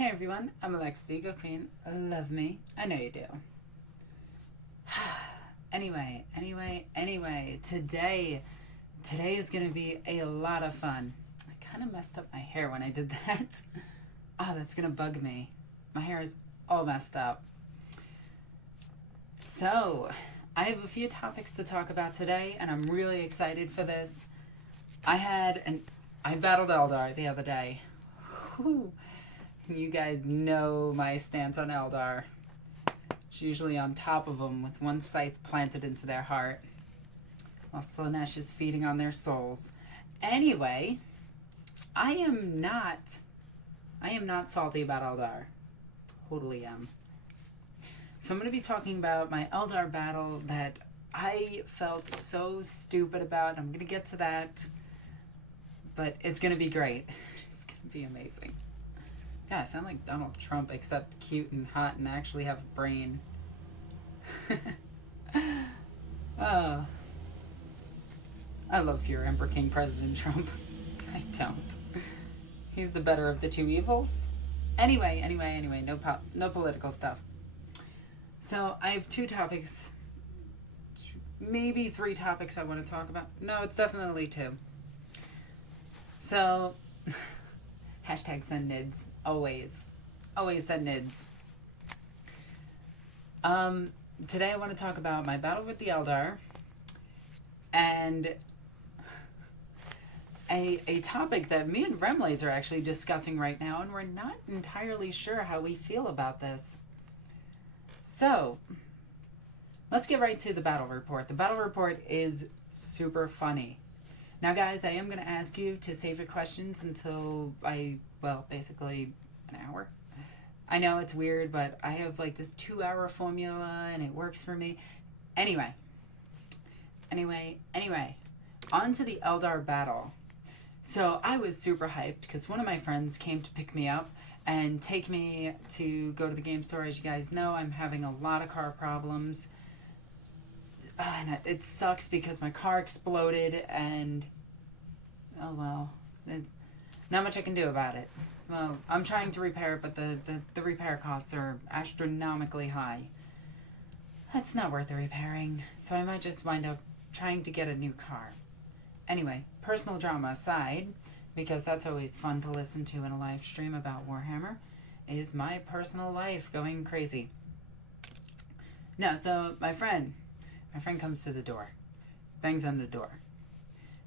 Hey everyone, I'm Alexis the Ego Queen. Love me. I know you do. Anyway, today is going to be a lot of fun. I kind of messed up my hair when I did that. Oh, that's going to bug me. My hair is all messed up. So, I have a few topics to talk about today, and I'm really excited for this. I battled Eldar the other day. Whew. You guys know my stance on Eldar. It's usually on top of them with one scythe planted into their heart, while Slaanesh is feeding on their souls. Anyway, I am not salty about Eldar. Totally am. So I'm going to be talking about my Eldar battle that I felt so stupid about. I'm going to get to that, but it's going to be great. It's going to be amazing. Yeah, I sound like Donald Trump, except cute and hot and actually have a brain. I love your Emperor King President Trump. I don't. He's the better of the two evils. Anyway, no political stuff. So I have two topics, maybe three topics I want to talk about. No, it's definitely two. So, hashtag send nids. Always send nids. Today I want to talk about my battle with the Eldar and a topic that me and Remlays are actually discussing right now, and we're not entirely sure how we feel about this. So, let's get right to the battle report. The battle report is super funny. Now, guys, I am going to ask you to save your questions until basically an hour. I know it's weird, but I have like this 2-hour formula and it works for me. Anyway. On to the Eldar battle. So I was super hyped because one of my friends came to pick me up and take me to go to the game store. As you guys know, I'm having a lot of car problems. And it sucks because my car exploded and, oh well, not much I can do about it. Well, I'm trying to repair it, but the repair costs are astronomically high. That's not worth the repairing, so I might just wind up trying to get a new car. Anyway, personal drama aside, because that's always fun to listen to in a live stream about Warhammer, is my personal life going crazy. No, so my friend comes to the door, bangs on the door.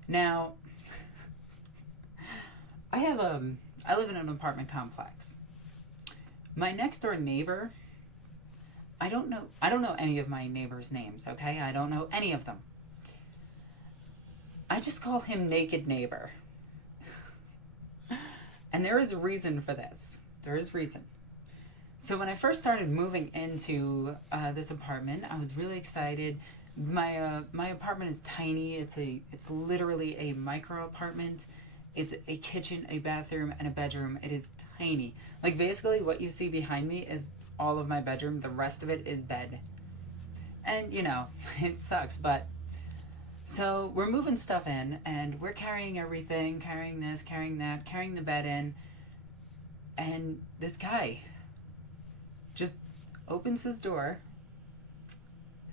Now, I live in an apartment complex. My next door neighbor, I don't know any of my neighbors' names, okay? I don't know any of them. I just call him Naked Neighbor. And there is a reason for this. There is reason. So when I first started moving into this apartment, I was really excited. My apartment is tiny. It's literally a micro apartment. It's a kitchen, a bathroom, and a bedroom. It is tiny. Like, basically what you see behind me is all of my bedroom. The rest of it is bed. And, it sucks, but... So, we're moving stuff in, and we're carrying everything, carrying this, carrying that, carrying the bed in. And this guy just opens his door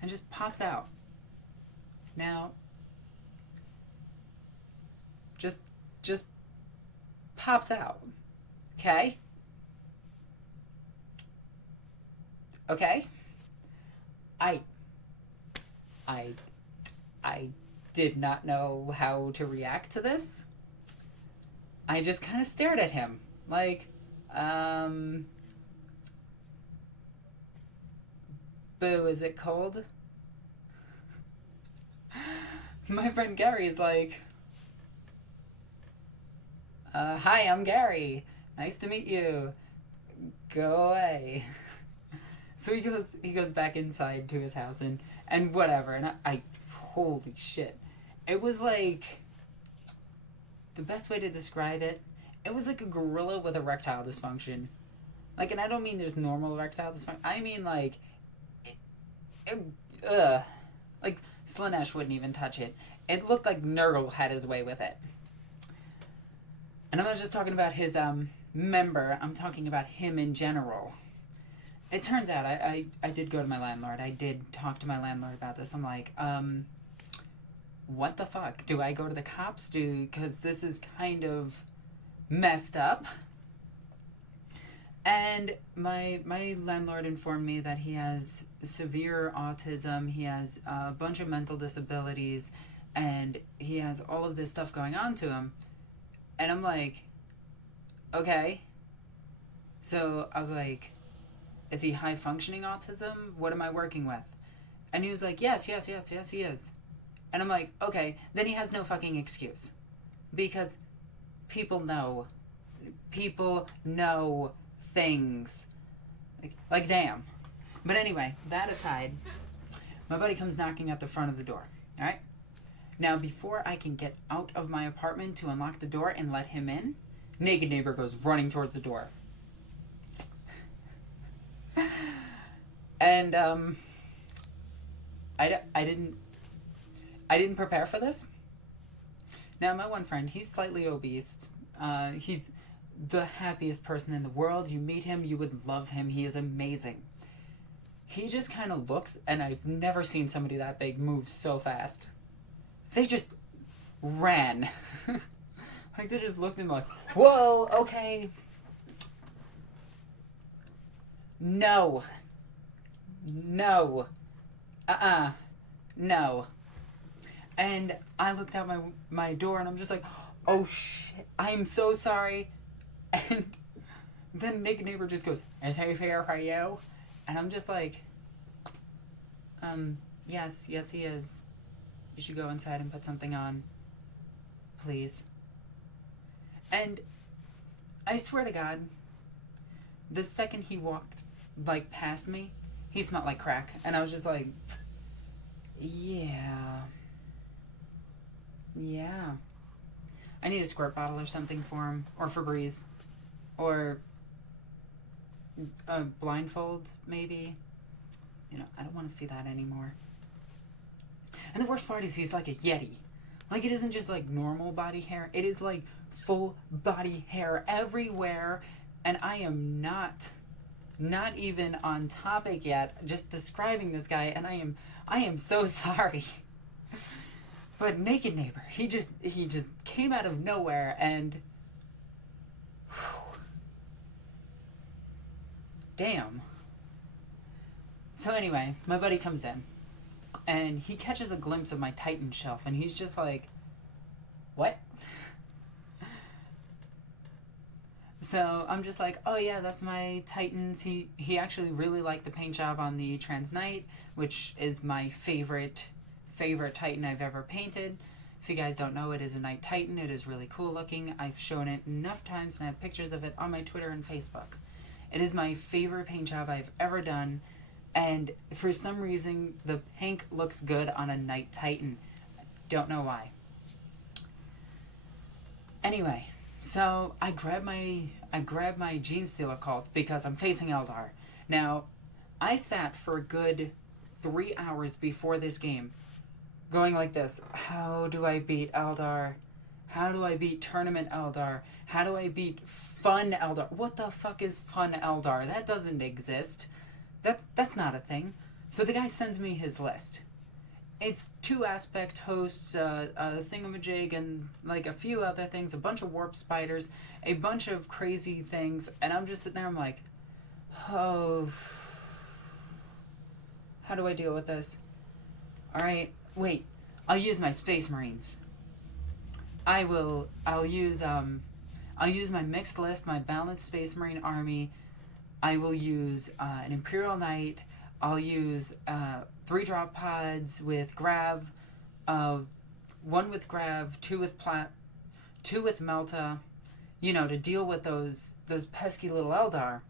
and just pops out. Now, just pops out. Okay? I did not know how to react to this. I just kind of stared at him. Like, boo, is it cold? My friend Gary is like, hi, I'm Gary. Nice to meet you. Go away. So he goes back inside to his house and whatever. And I holy shit. It was like, the best way to describe it, it was like a gorilla with erectile dysfunction. Like, and I don't mean there's normal erectile dysfunction. I mean like, like Slaanesh wouldn't even touch it. It looked like Nurgle had his way with it. And I'm not just talking about his member. I'm talking about him in general. It turns out I did go to my landlord. I did talk to my landlord about this. I'm like, what the fuck? Do I go to the cops? Because this is kind of messed up. And my landlord informed me that he has severe autism, he has a bunch of mental disabilities, and he has all of this stuff going on to him. And I'm like, okay. So I was like, is he high functioning autism? What am I working with? And he was like, yes, he is. And I'm like, okay, then he has no fucking excuse. Because people know things. Like damn. But anyway, that aside, my buddy comes knocking at the front of the door. Alright? Now, before I can get out of my apartment to unlock the door and let him in, naked neighbor goes running towards the door. And I didn't prepare for this. Now, my one friend, he's slightly obese. He's the happiest person in the world. You meet him, you would love him. He is amazing. He just kind of looks, and I've never seen somebody that big move so fast. They just ran. Like, they just looked and like, whoa, okay. No. No. No. And I looked out my door and I'm just like, oh shit, I'm so sorry. And then naked neighbor just goes, is he here for you? And I'm just like, yes, he is. You should go inside and put something on. Please. And I swear to God, the second he walked, like, past me, he smelled like crack. And I was just like, yeah. I need a squirt bottle or something for him. Or Febreze. Or a blindfold, maybe. You know, I don't want to see that anymore. And the worst part is he's like a Yeti. Like, it isn't just like normal body hair. It is like full body hair everywhere. And I am not even on topic yet, just describing this guy, and I am so sorry. But naked neighbor, he just came out of nowhere, and whew, damn. So anyway, my buddy comes in, and he catches a glimpse of my Titan shelf, and he's just like, what? So I'm just like, oh yeah, that's my Titans. He actually really liked the paint job on the Trans Knight, which is my favorite Titan I've ever painted. If you guys don't know, it is a Knight Titan. It is really cool looking. I've shown it enough times and I have pictures of it on my Twitter and Facebook. It is my favorite paint job I've ever done, and for some reason the pink looks good on a Knight Titan. Don't know why. Anyway, so I grab my Genestealer cult because I'm facing Eldar. Now, I sat for a good 3 hours before this game going like this. How do I beat Eldar? How do I beat Tournament Eldar? How do I beat Fun Eldar? What the fuck is Fun Eldar? That doesn't exist. That's not a thing. So the guy sends me his list. It's 2 aspect hosts, a thingamajig, and like a few other things, a bunch of warp spiders, a bunch of crazy things, and I'm just sitting there, I'm like, oh, how do I deal with this? Alright, wait, I'll use my Space Marines. I'll use my mixed list, my balanced Space Marine army. I will use an Imperial Knight. I'll use 3 drop pods with Grav, 1 with Grav, 2 with 2 with Melta, you know, to deal with those pesky little Eldar,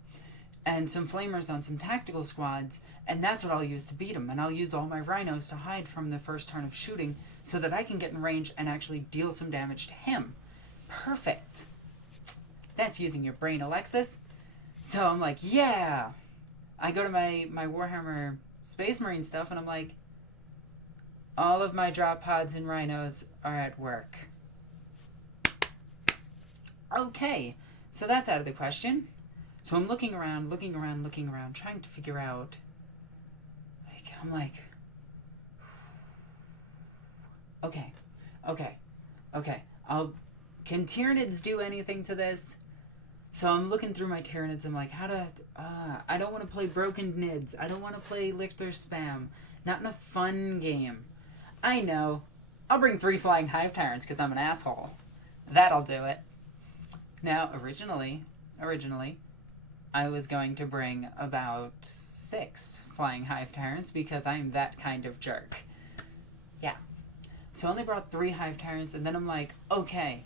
and some flamers on some tactical squads, and that's what I'll use to beat them. And I'll use all my rhinos to hide from the first turn of shooting so that I can get in range and actually deal some damage to him. Perfect. That's using your brain, Alexis. So I'm like, yeah. I go to my Warhammer Space Marine stuff, and I'm like, all of my drop pods and rhinos are at work. Okay, So that's out of the question. So I'm looking around, trying to figure out, I'm like, okay. Can tyranids do anything to this? So I'm looking through my tyranids. I'm like, I don't want to play broken nids. I don't want to play Lichter spam. Not in a fun game. I know. I'll bring 3 flying hive tyrants because I'm an asshole. That'll do it. Now, originally, I was going to bring about 6 flying hive tyrants because I'm that kind of jerk. Yeah. So I only brought 3 hive tyrants, and then I'm like, okay,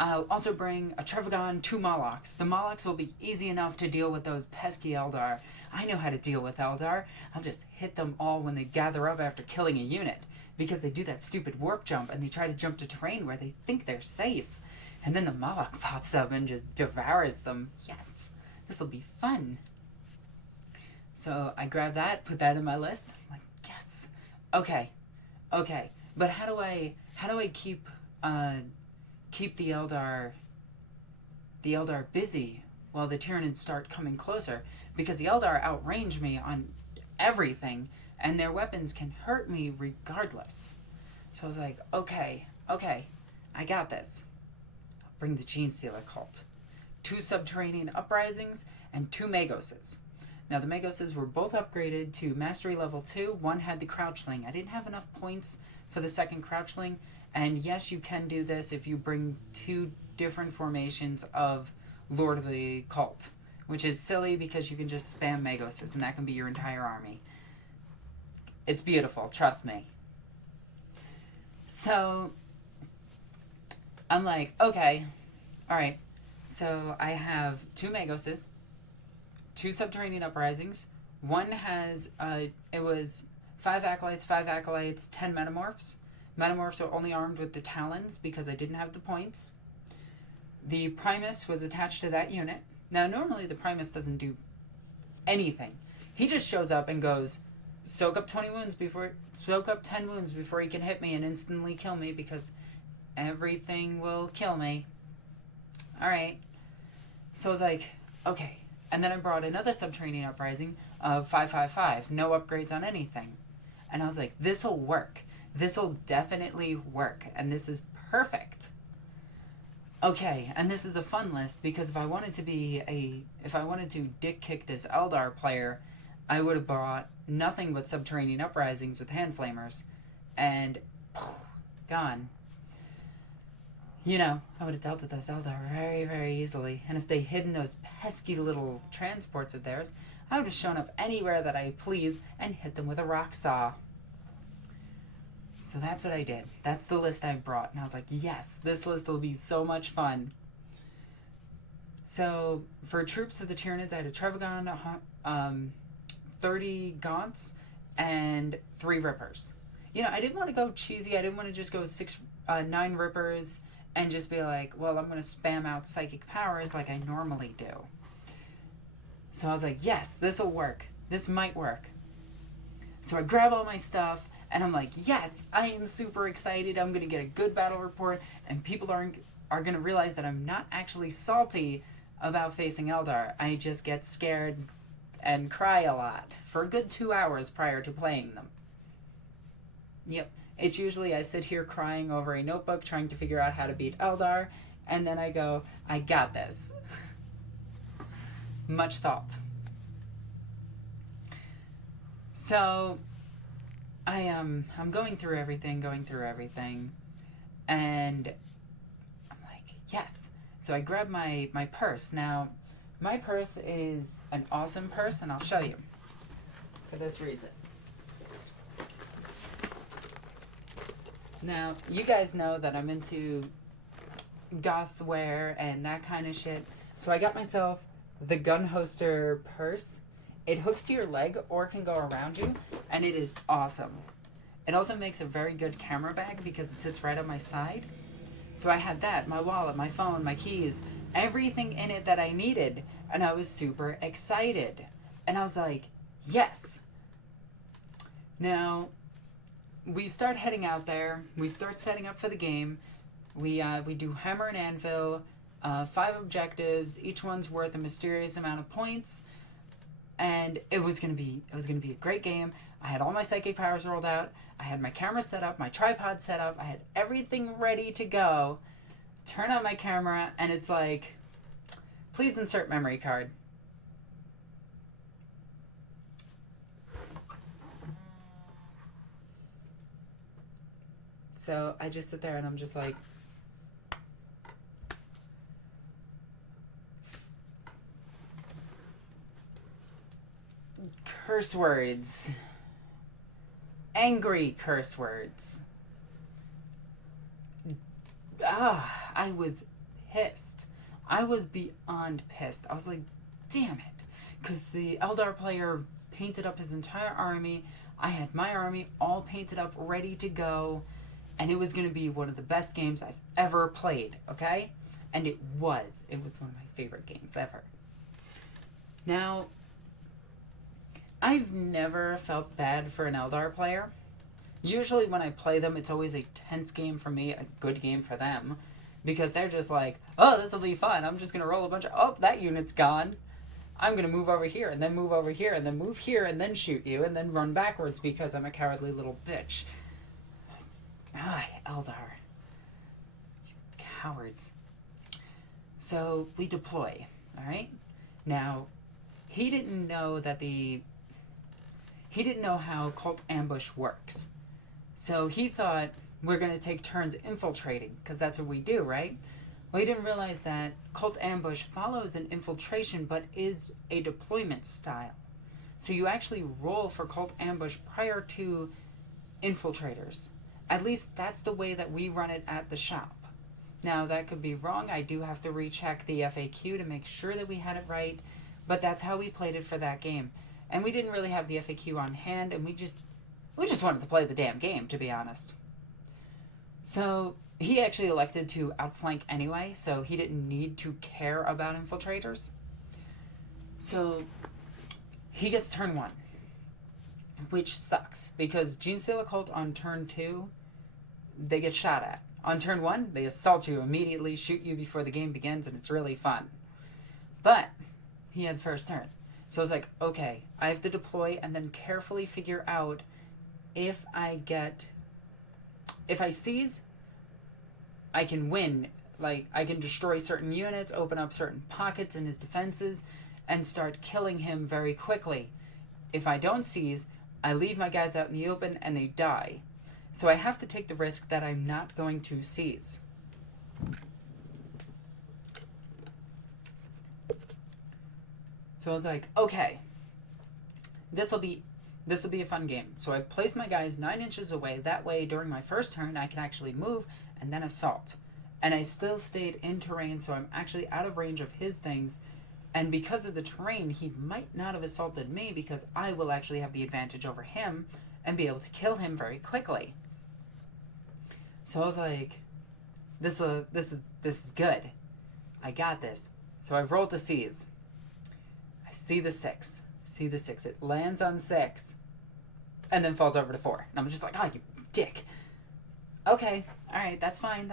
I'll also bring a Trevagon, 2 Molochs. The Molochs will be easy enough to deal with those pesky Eldar. I know how to deal with Eldar. I'll just hit them all when they gather up after killing a unit, because they do that stupid warp jump, and they try to jump to terrain where they think they're safe. And then the Moloch pops up and just devours them. Yes, this will be fun. So I grabbed that, put that in my list. I'm like, yes. Okay. But how do I keep the Eldar busy while the Tyranids start coming closer? Because the Eldar outrange me on everything, and their weapons can hurt me regardless. So I was like, okay, I got this. I'll bring the Genestealer cult. 2 subterranean uprisings and 2 Magoses. Now the Magoses were both upgraded to Mastery Level 2. One had the Crouchling. I didn't have enough points for the second Crouchling. And yes, you can do this if you bring 2 different formations of Lord of the Cult, which is silly because you can just spam Magoses and that can be your entire army. It's beautiful, trust me. So I'm like, okay, all right. So I have 2 Magoses, 2 subterranean uprisings. One has, it was 5 acolytes, 10 metamorphs. Metamorphs are only armed with the talons because I didn't have the points. The Primus was attached to that unit. Now, normally the Primus doesn't do anything. He just shows up and goes, soak up 10 wounds before he can hit me and instantly kill me because everything will kill me. All right. So I was like, okay. And then I brought another subterranean uprising of 555. No upgrades on anything. And I was like, this'll work. This'll definitely work. And this is perfect. Okay, and this is a fun list because if I wanted to dick kick this Eldar player, I would have brought nothing but subterranean uprisings with hand flamers, and gone. You know, I would have dealt with those Eldar very, very easily. And if they hid those pesky little transports of theirs, I would have shown up anywhere that I pleased and hit them with a rock saw. So that's what I did. That's the list I brought. And I was like, yes, this list will be so much fun. So for troops of the Tyranids, I had a Trevagon, 30 Gaunts, and 3 Rippers. You know, I didn't want to go cheesy. I didn't want to just go 9 Rippers and just be like, well, I'm going to spam out psychic powers like I normally do. So I was like, yes, this will work. This might work. So I grab all my stuff, and I'm like, yes, I am super excited. I'm going to get a good battle report, and people are going to realize that I'm not actually salty about facing Eldar. I just get scared and cry a lot for a good 2 hours prior to playing them. Yep. It's usually I sit here crying over a notebook trying to figure out how to beat Eldar, and then I go, I got this. Much salt. So I'm going through everything, and I'm like, yes. So I grab my purse. Now, my purse is an awesome purse, and I'll show you for this reason. Now, you guys know that I'm into goth wear and that kind of shit. So I got myself the gun holster purse. It hooks to your leg or can go around you, and it is awesome. It also makes a very good camera bag because it sits right on my side. So I had that, my wallet, my phone, my keys, everything in it that I needed, and I was super excited. And I was like, yes. Now, we start heading out there. We start setting up for the game. We do hammer and anvil, 5 objectives. Each one's worth a mysterious amount of points. And it was gonna be a great game. I had all my psychic powers rolled out. I had my camera set up, my tripod set up. I had everything ready to go. Turn on my camera, and it's like, please insert memory card. So I just sit there and I'm just like, curse words. Angry curse words. I was pissed. I was beyond pissed. I was like, damn it. Because the Eldar player painted up his entire army. I had my army all painted up, ready to go. And it was going to be one of the best games I've ever played, okay? And it was. It was one of my favorite games ever. Now, I've never felt bad for an Eldar player. Usually when I play them, it's always a tense game for me, a good game for them. Because they're just like, oh, this will be fun. I'm just going to roll a bunch of, oh, that unit's gone. I'm going to move over here, and then move over here, and then move here, and then shoot you, and then run backwards because I'm a cowardly little bitch. Eldar. You cowards. So, we deploy, alright? Now, he didn't know how cult ambush works. So he thought we're going to take turns infiltrating, because that's what we do, right? Well, he didn't realize that cult ambush follows an infiltration, but is a deployment style. So you actually roll for cult ambush prior to infiltrators. At least that's the way that we run it at the shop. Now, that could be wrong. I do have to recheck the FAQ to make sure that we had it right, but that's how we played it for that game. And we didn't really have the FAQ on hand, and we just wanted to play the damn game, to be honest. So he actually elected to outflank anyway, so he didn't need to care about infiltrators. So he gets turn 1, which sucks, because Genestealer cult on turn 2, they get shot at. On turn 1, they assault you immediately, shoot you before the game begins, and it's really fun. But he had first turn. So I was like, okay, I have to deploy and then carefully figure out if I seize, I can win. Like, I can destroy certain units, open up certain pockets in his defenses, and start killing him very quickly. If I don't seize, I leave my guys out in the open and they die. So I have to take the risk that I'm not going to seize. So I was like, okay, this will be a fun game. So I placed my guys 9 inches away. That way, during my first turn, I can actually move and then assault. And I still stayed in terrain, so I'm actually out of range of his things. And because of the terrain, he might not have assaulted me because I will actually have the advantage over him and be able to kill him very quickly. So I was like, this is good. I got this. So I rolled to seize. I see the 6. It lands on 6. And then falls over to 4. And I'm just like, oh, you dick. Okay. All right. That's fine.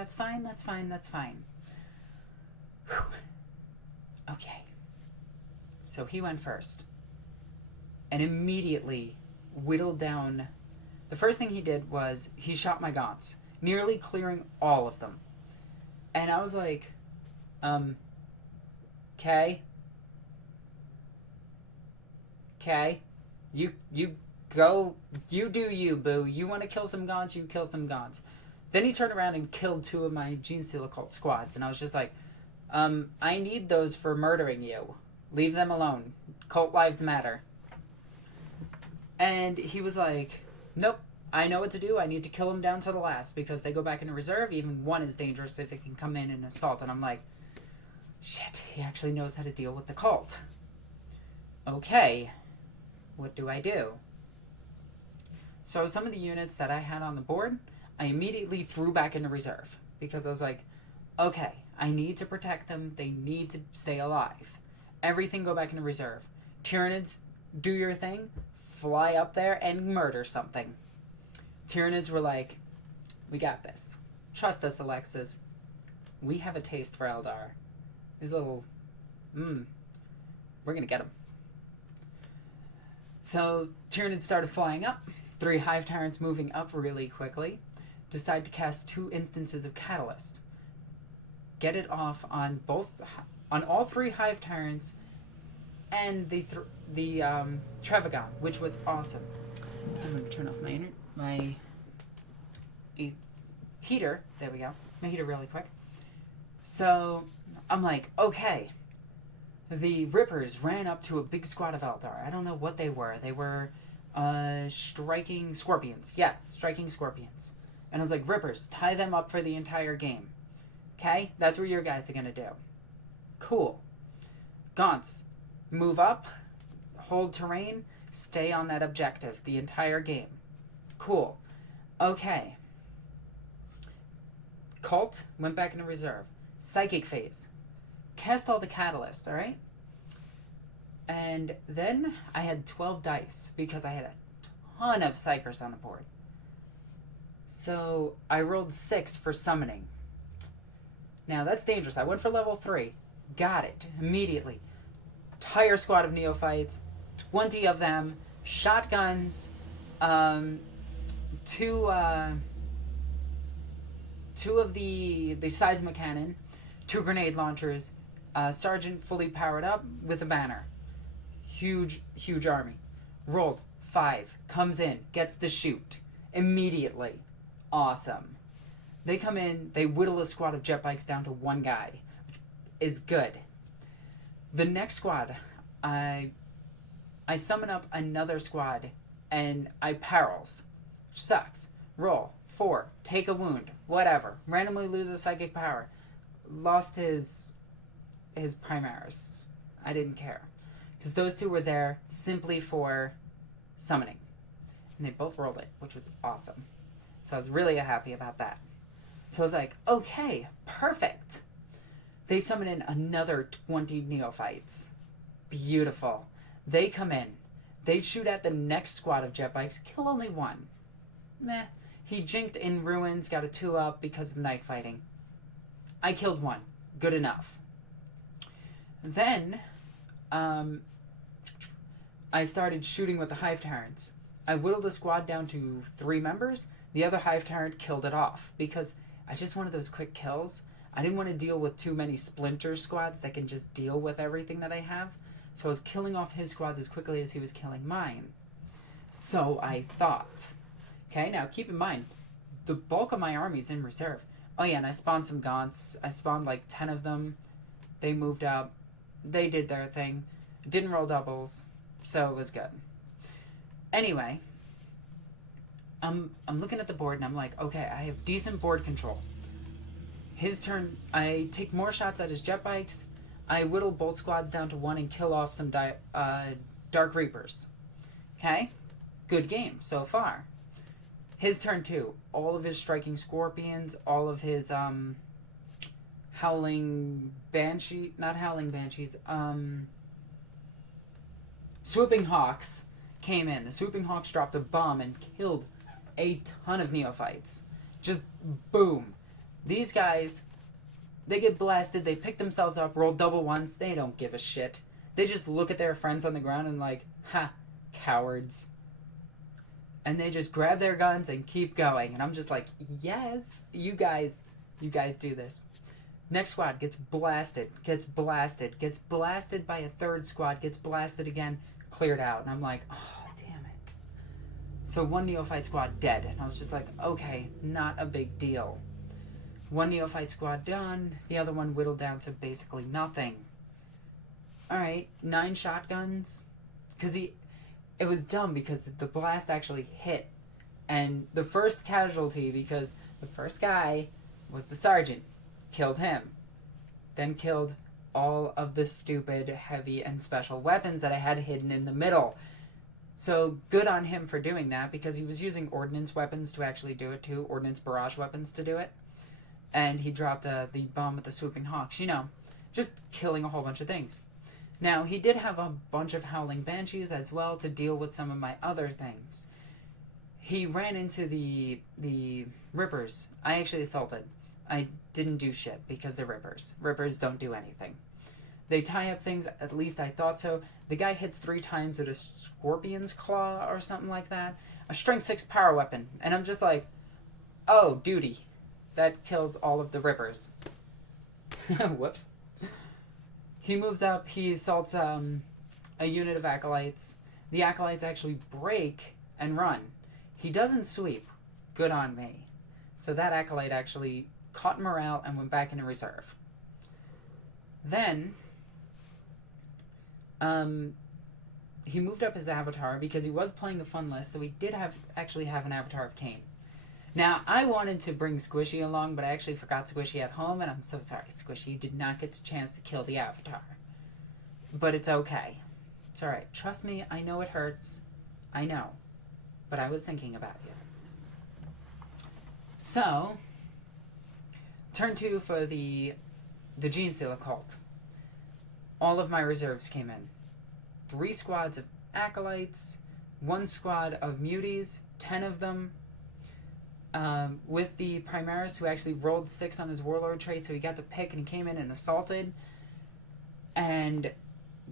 Whew. Okay. So he went first. And immediately whittled down. The first thing he did was he shot my gaunts, nearly clearing all of them. And I was like, okay. You go, you do you, boo. You want to kill some gaunts, you kill some gaunts. Then he turned around and killed 2 of my Genestealer cult squads. And I was just like, I need those for murdering you. Leave them alone. Cult lives matter. And he was like, nope, I know what to do. I need to kill them down to the last because they go back into reserve. Even 1 is dangerous if it can come in and assault. And I'm like, shit, he actually knows how to deal with the cult. Okay, what do I do? So some of the units that I had on the board, I immediately threw back into reserve because I was like, okay, I need to protect them. They need to stay alive. Everything go back into reserve. Tyranids, do your thing. Fly up there and murder something. Tyranids were like, we got this. Trust us, Alexis. We have a taste for Eldar. These little... we're going to get them. So, Tyranids started flying up. 3 Hive Tyrants moving up really quickly. Decide to cast 2 instances of Catalyst. Get it off on all 3 Hive Tyrants and the Trevagon, which was awesome. I'm going to turn off my heater. There we go. My heater really quick. So, I'm like, okay. The Rippers ran up to a big squad of Eldar. I don't know what they were. They were striking scorpions. Yes, striking scorpions. And I was like, Rippers, tie them up for the entire game. Okay? That's what your guys are going to do. Cool. Gaunts, move up, hold terrain, stay on that objective the entire game. Cool. Okay. Cult, went back into reserve. Psychic phase. Cast all the catalyst, alright? And then I had 12 dice because I had a ton of psychers on the board. So I rolled 6 for summoning. Now that's dangerous. I went for level 3. Got it immediately. Entire squad of neophytes, 20 of them, shotguns, 2 of the seismic cannon, 2 grenade launchers, sergeant fully powered up with a banner. Huge army. Rolled 5, comes in, gets the shoot immediately. Awesome. They come in, they whittle a squad of jet bikes down to 1 guy, which is good. The next squad, I summon up another squad and I perils, which sucks. Roll 4, take a wound, whatever. Randomly loses psychic power. Lost his Primaris. I didn't care. Because those 2 were there simply for summoning. And they both rolled it, which was awesome. So I was really happy about that. So I was like, okay, perfect. They summon in another 20 neophytes. Beautiful. They come in. They shoot at the next squad of jet bikes, kill only 1. Meh. He jinked in ruins, got a 2 up because of night fighting. I killed 1. Good enough. Then, I started shooting with the Hive Tyrants. I whittled the squad down to 3 members. The other Hive Tyrant killed it off because I just wanted those quick kills. I didn't want to deal with too many splinter squads that can just deal with everything that I have. So I was killing off his squads as quickly as he was killing mine. So I thought. Okay, now keep in mind, the bulk of my army's in reserve. Oh yeah, and I spawned some Gaunts. I spawned like 10 of them. They moved up. They did their thing. Didn't roll doubles. So it was good. Anyway, I'm looking at the board and I'm like, okay, I have decent board control. His turn, I take more shots at his jet bikes. I whittle both squads down to 1 and kill off some Dark Reapers. Okay? Good game so far. His turn 2. All of his striking scorpions, all of his howling banshee, not howling banshees, swooping hawks came in. The swooping hawks dropped a bomb and killed a ton of neophytes. Just boom. These guys, they get blasted, they pick themselves up, roll double ones, they don't give a shit. They just look at their friends on the ground and like, ha, cowards. And they just grab their guns and keep going. And I'm just like, yes, you guys do this. Next squad gets blasted by a third squad, gets blasted again, cleared out. And I'm like, oh, damn it. So 1 neophyte squad dead. And I was just like, okay, not a big deal. 1 neophyte squad done, the other one whittled down to basically nothing. Alright, 9 shotguns. Because it was dumb because the blast actually hit. And the first casualty, because the first guy was the sergeant, killed him. Then killed all of the stupid heavy and special weapons that I had hidden in the middle. So good on him for doing that because he was using ordnance weapons to actually do it too. Ordnance barrage weapons to do it. And he dropped the bomb with the swooping hawks. You know, just killing a whole bunch of things. Now, he did have a bunch of howling banshees as well to deal with some of my other things. He ran into the Rippers. I actually assaulted. I didn't do shit because they're Rippers. Rippers don't do anything. They tie up things, at least I thought so. The guy hits 3 times with a scorpion's claw or something like that. A strength 6 power weapon. And I'm just like, oh, duty. That kills all of the rippers. Whoops. He moves up, he assaults a unit of acolytes. The acolytes actually break and run. He doesn't sweep. Good on me. So that acolyte actually caught morale and went back into reserve. Then, he moved up his avatar because he was playing the fun list, so he did actually have an avatar of Cain. Now, I wanted to bring Squishy along, but I actually forgot Squishy at home, and I'm so sorry, Squishy. You did not get the chance to kill the avatar. But it's okay. It's alright. Trust me, I know it hurts. I know. But I was thinking about you. So, turn 2 for the Genestealer cult. All of my reserves came in. 3 squads of acolytes, 1 squad of muties, 10 of them, with the Primaris, who actually rolled 6 on his warlord trait, so he got to pick and he came in and assaulted. And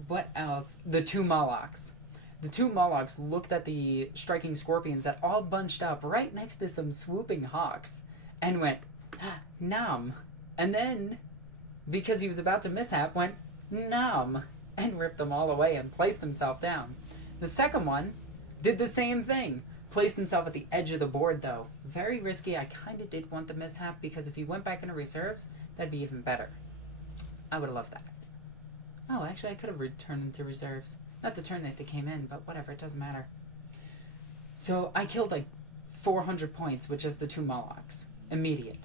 what else? The 2 Molochs. The 2 Molochs looked at the striking scorpions that all bunched up right next to some swooping hawks and went, nom. And then, because he was about to mishap, went, nom, and ripped them all away and placed himself down. The second one did the same thing. Placed himself at the edge of the board, though. Very risky. I kind of did want the mishap, because if he went back into reserves, that'd be even better. I would have loved that. Oh, actually, I could have returned them to reserves. Not the turn that they came in, but whatever, it doesn't matter. So I killed like 400 points with just the 2 Molochs. Immediate.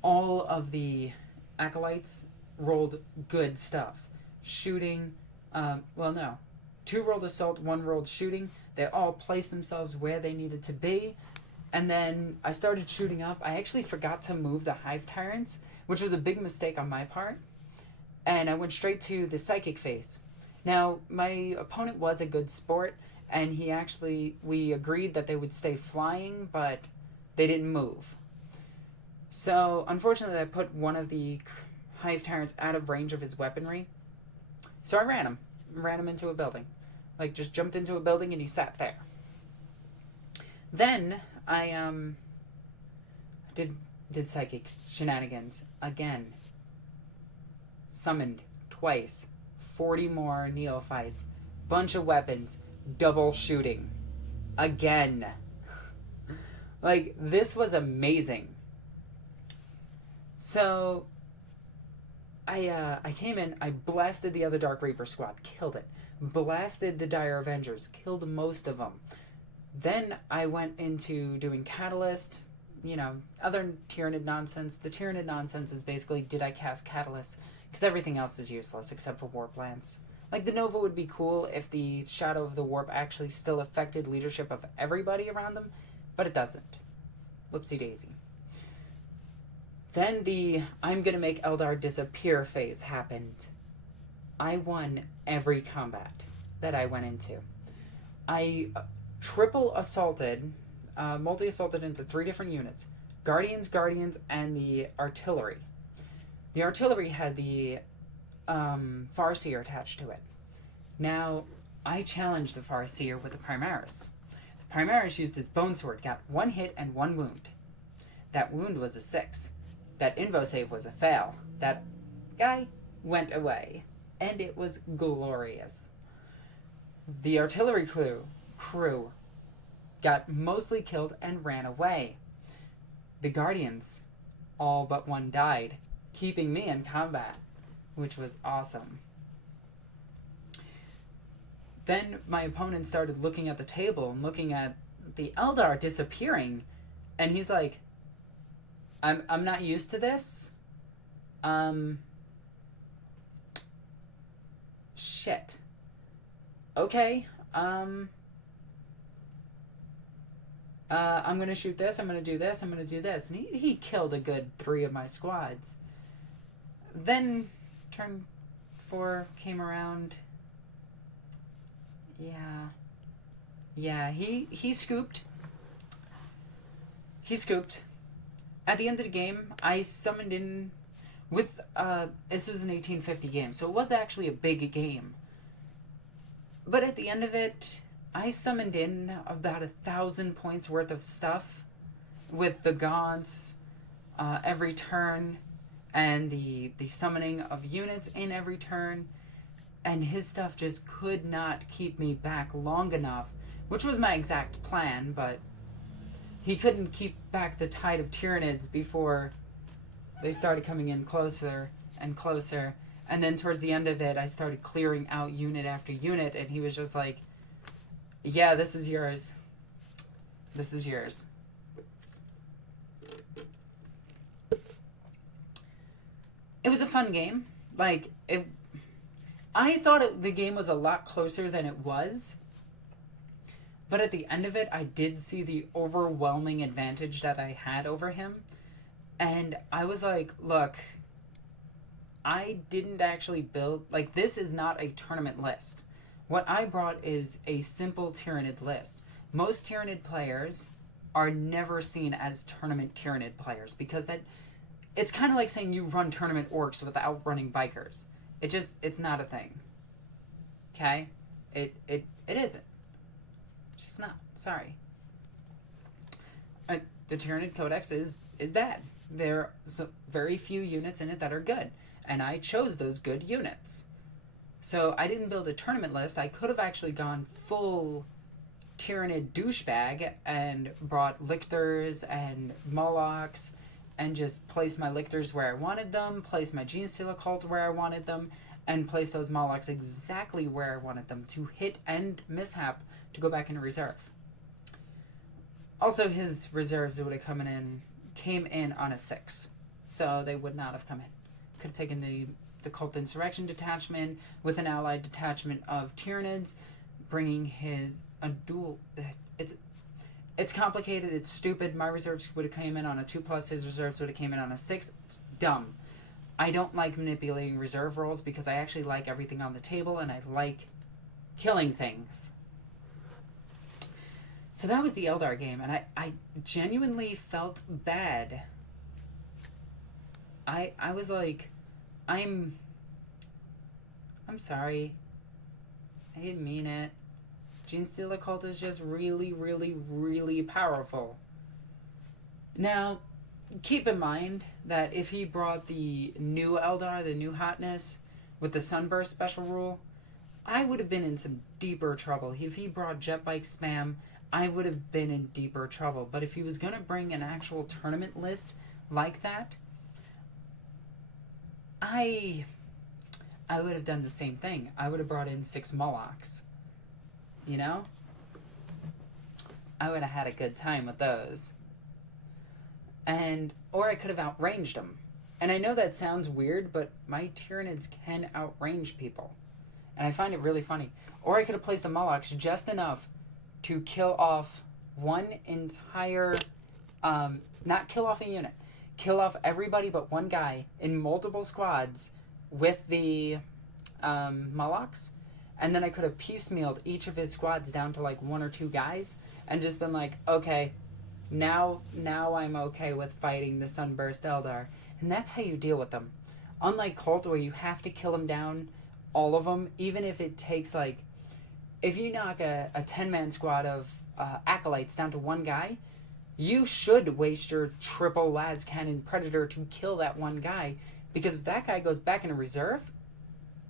All of the acolytes rolled good stuff. Shooting, well, no. 2 rolled assault, 1 rolled shooting. They all placed themselves where they needed to be. And then I started shooting up. I actually forgot to move the Hive Tyrants, which was a big mistake on my part. And I went straight to the Psychic phase. Now, my opponent was a good sport, and we agreed that they would stay flying, but they didn't move. So, unfortunately, I put one of the Hive Tyrants out of range of his weaponry. So I ran him into a building. Like, just jumped into a building and he sat there. Then, I, did psychic shenanigans again. Summoned twice. 40 more neophytes. Bunch of weapons. Double shooting. Again. Like, this was amazing. So, I came in, I blasted the other Dark Reaper squad, killed it. Blasted the Dire Avengers, killed most of them. Then I went into doing Catalyst, other Tyranid nonsense. The Tyranid nonsense is basically, did I cast Catalyst? Because everything else is useless except for Warp Lance. Like, the Nova would be cool if the Shadow of the Warp actually still affected leadership of everybody around them, but it doesn't. Whoopsie daisy. Then the I'm gonna make Eldar disappear phase happened. I won every combat that I went into. I triple assaulted, multi-assaulted into 3 different units. Guardians, and the artillery. The artillery had the Farseer attached to it. Now, I challenged the Farseer with the Primaris. The Primaris used his Bone Sword, got 1 hit and 1 wound. That wound was a 6. That invo save was a fail. That guy went away. And it was glorious. The artillery crew got mostly killed and ran away. The Guardians, all but 1 died, keeping me in combat, which was awesome. Then my opponent started looking at the table and looking at the Eldar disappearing, and he's like, I'm not used to this. Shit. Okay. I'm gonna shoot this, I'm gonna do this, I'm gonna do this. And he killed a good 3 of my squads. Then turn 4 came around. Yeah, he scooped. At the end of the game, I summoned in With, this was an 1850 game, so it was actually a big game. But at the end of it, I summoned in about 1,000 points worth of stuff with the gaunts every turn and the summoning of units in every turn. And his stuff just could not keep me back long enough, which was my exact plan, but he couldn't keep back the tide of tyranids before they started coming in closer and closer. And then towards the end of it, I started clearing out unit after unit, and he was just like, yeah, this is yours. This is yours. It was a fun game. Like, I thought the game was a lot closer than it was. But at the end of it, I did see the overwhelming advantage that I had over him. And I was like, look, I didn't actually build... Like, this is not a tournament list. What I brought is a simple Tyranid list. Most Tyranid players are never seen as tournament Tyranid players because it's kind of like saying you run tournament orcs without running bikers. It's not a thing. Okay? It isn't. It's just not. Sorry. The Tyranid Codex is bad. There are very few units in it that are good. And I chose those good units. So I didn't build a tournament list. I could have actually gone full Tyranid douchebag and brought lictors and Molochs and just place my lictors where I wanted them, place my Genestealer cult where I wanted them, and place those Molochs exactly where I wanted them to hit and mishap to go back into reserve. Also, his reserves would have came in on a 6, so they would not have come in. Could have taken the Cult Insurrection detachment with an allied detachment of Tyranids, bringing his a dual. It's complicated. It's stupid. My reserves would have came in on a 2+. His reserves would have came in on a 6. It's dumb. I don't like manipulating reserve rolls because I actually like everything on the table and I like killing things. So that was the Eldar game, and I genuinely felt bad. I was like, I'm sorry. I didn't mean it. Genestealer cult is just really, really, really powerful. Now, keep in mind that if he brought the new Eldar, the new hotness, with the Sunburst special rule, I would have been in some deeper trouble. If he brought jet bike spam, I would have been in deeper trouble. But if he was going to bring an actual tournament list like that, I would have done the same thing. I would have brought in 6 Molochs. You know? I would have had a good time with those. Or I could have outranged them. And I know that sounds weird, but my Tyranids can outrange people. And I find it really funny. Or I could have placed the Molochs just enough to kill off one entire... not kill off a unit. Kill off everybody but one guy in multiple squads with the Molochs. And then I could have piecemealed each of his squads down to like 1 or 2 guys and just been like, okay, now I'm okay with fighting the Sunburst Eldar. And that's how you deal with them. Unlike Cult, where you have to kill them down, all of them, even if it takes like... If you knock a 10-man squad of Acolytes down to 1 guy, you should waste your triple las cannon Predator to kill that 1 guy. Because if that guy goes back into reserve,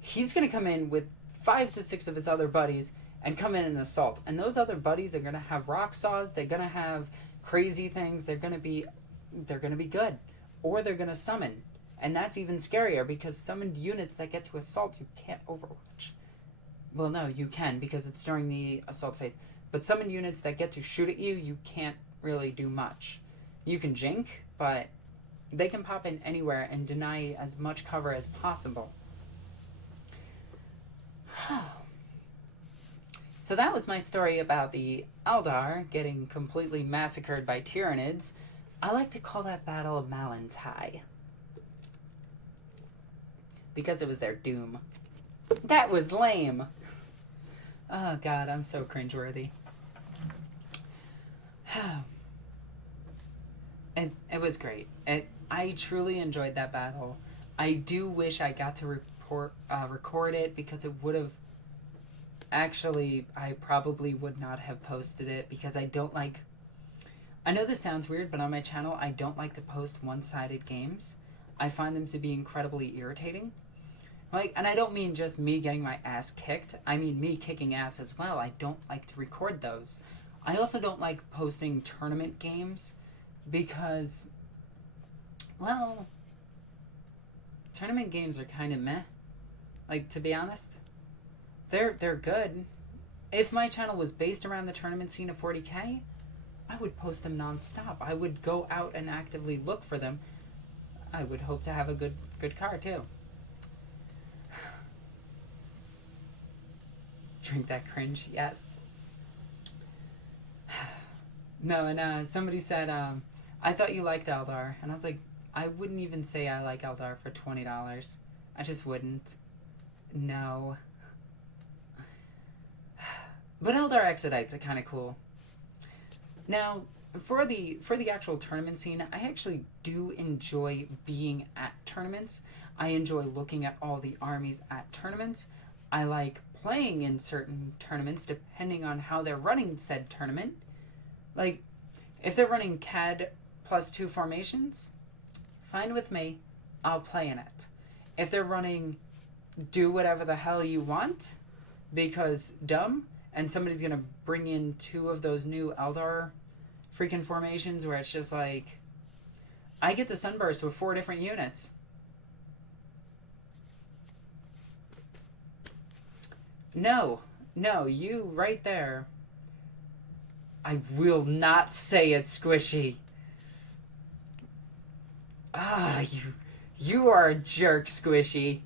he's going to come in with 5 to 6 of his other buddies and come in and assault. And those other buddies are going to have rock saws. They're going to have crazy things. They're going to be good. Or they're going to summon. And that's even scarier because summoned units that get to assault, you can't overwatch. Well, no, you can because it's during the assault phase. But summoned units that get to shoot at you, you can't really do much. You can jink, but they can pop in anywhere and deny as much cover as possible. So that was my story about the Eldar getting completely massacred by Tyranids. I like to call that battle of Malantai, because it was their doom. That was lame. Oh god, I'm so cringeworthy. It was great. I truly enjoyed that battle. I do wish I got to record it, because it would have actually, I probably would not have posted it, because I don't like, I know this sounds weird, but on my channel I don't like to post one-sided games. I find them to be incredibly irritating. Like, and I don't mean just me getting my ass kicked. I mean me kicking ass as well. I don't like to record those. I also don't like posting tournament games because, well, tournament games are kind of meh. Like, to be honest, they're good. If my channel was based around the tournament scene of 40K, I would post them nonstop. I would go out and actively look for them. I would hope to have a good card too. Drink that cringe, yes. No, and somebody said, I thought you liked Eldar. And I was like, I wouldn't even say I like Eldar for $20. I just wouldn't. No. But Eldar Exodites are kind of cool. Now, for the actual tournament scene, I actually do enjoy being at tournaments. I enjoy looking at all the armies at tournaments. I like playing in certain tournaments depending on how they're running said tournament. Like, if they're running CAD +2 formations, fine with me, I'll play in it. If they're running do whatever the hell you want, because dumb, and somebody's gonna bring in 2 of those new Eldar freaking formations where it's just like, I get the Sunburst with 4 different units. No, you right there. I will not say it's squishy. Ah, you are a jerk, Squishy.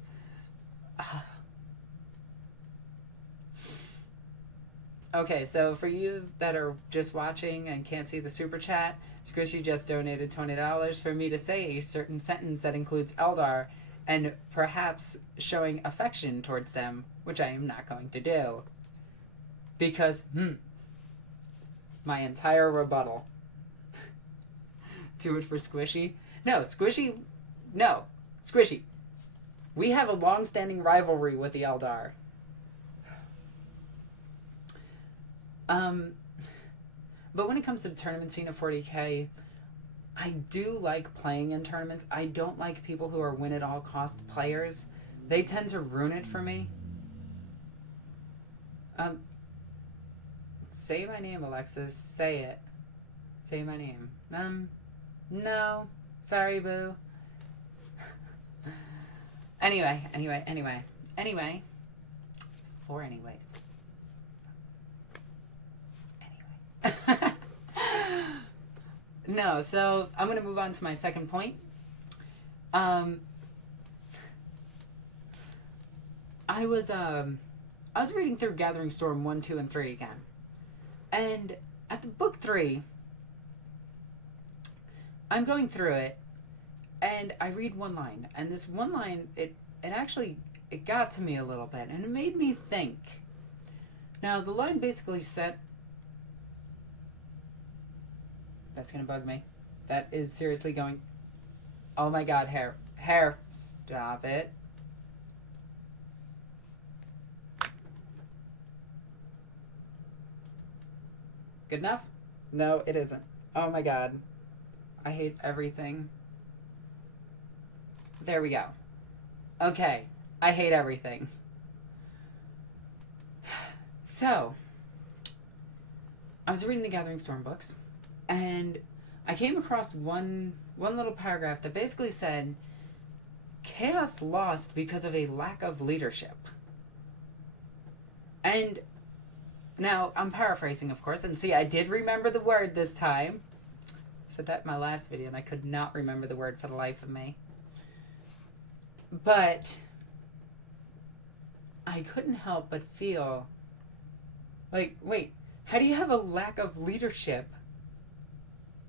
Okay, so for you that are just watching and can't see the super chat, Squishy just donated $20 for me to say a certain sentence that includes Eldar and perhaps showing affection towards them, which I am not going to do. Because, my entire rebuttal. Do it for Squishy? No, Squishy. No, Squishy. We have a long-standing rivalry with the Eldar. But when it comes to the tournament scene of 40K, I do like playing in tournaments. I don't like people who are win-at-all-cost players. They tend to ruin it for me. Say my name, Alexis. Say it. Say my name. No. Sorry, boo. Anyway. It's 4 anyways. Anyway. No, so I'm going to move on to my second point. I was reading through Gathering Storm 1, 2, and 3 again. And at the book 3, I'm going through it, and I read one line. And this one line, it got to me a little bit, and it made me think. Now, the line basically said... That's going to bug me. That is seriously going... Oh my god, hair. Hair. Stop it. Good enough? No, it isn't. Oh my god. I hate everything. There we go. Okay. I hate everything. So, I was reading the Gathering Storm books, and I came across one little paragraph that basically said, Chaos lost because of a lack of leadership. And now, I'm paraphrasing, of course, and see, I did remember the word this time. I said that in my last video, and I could not remember the word for the life of me. But I couldn't help but feel like, wait, how do you have a lack of leadership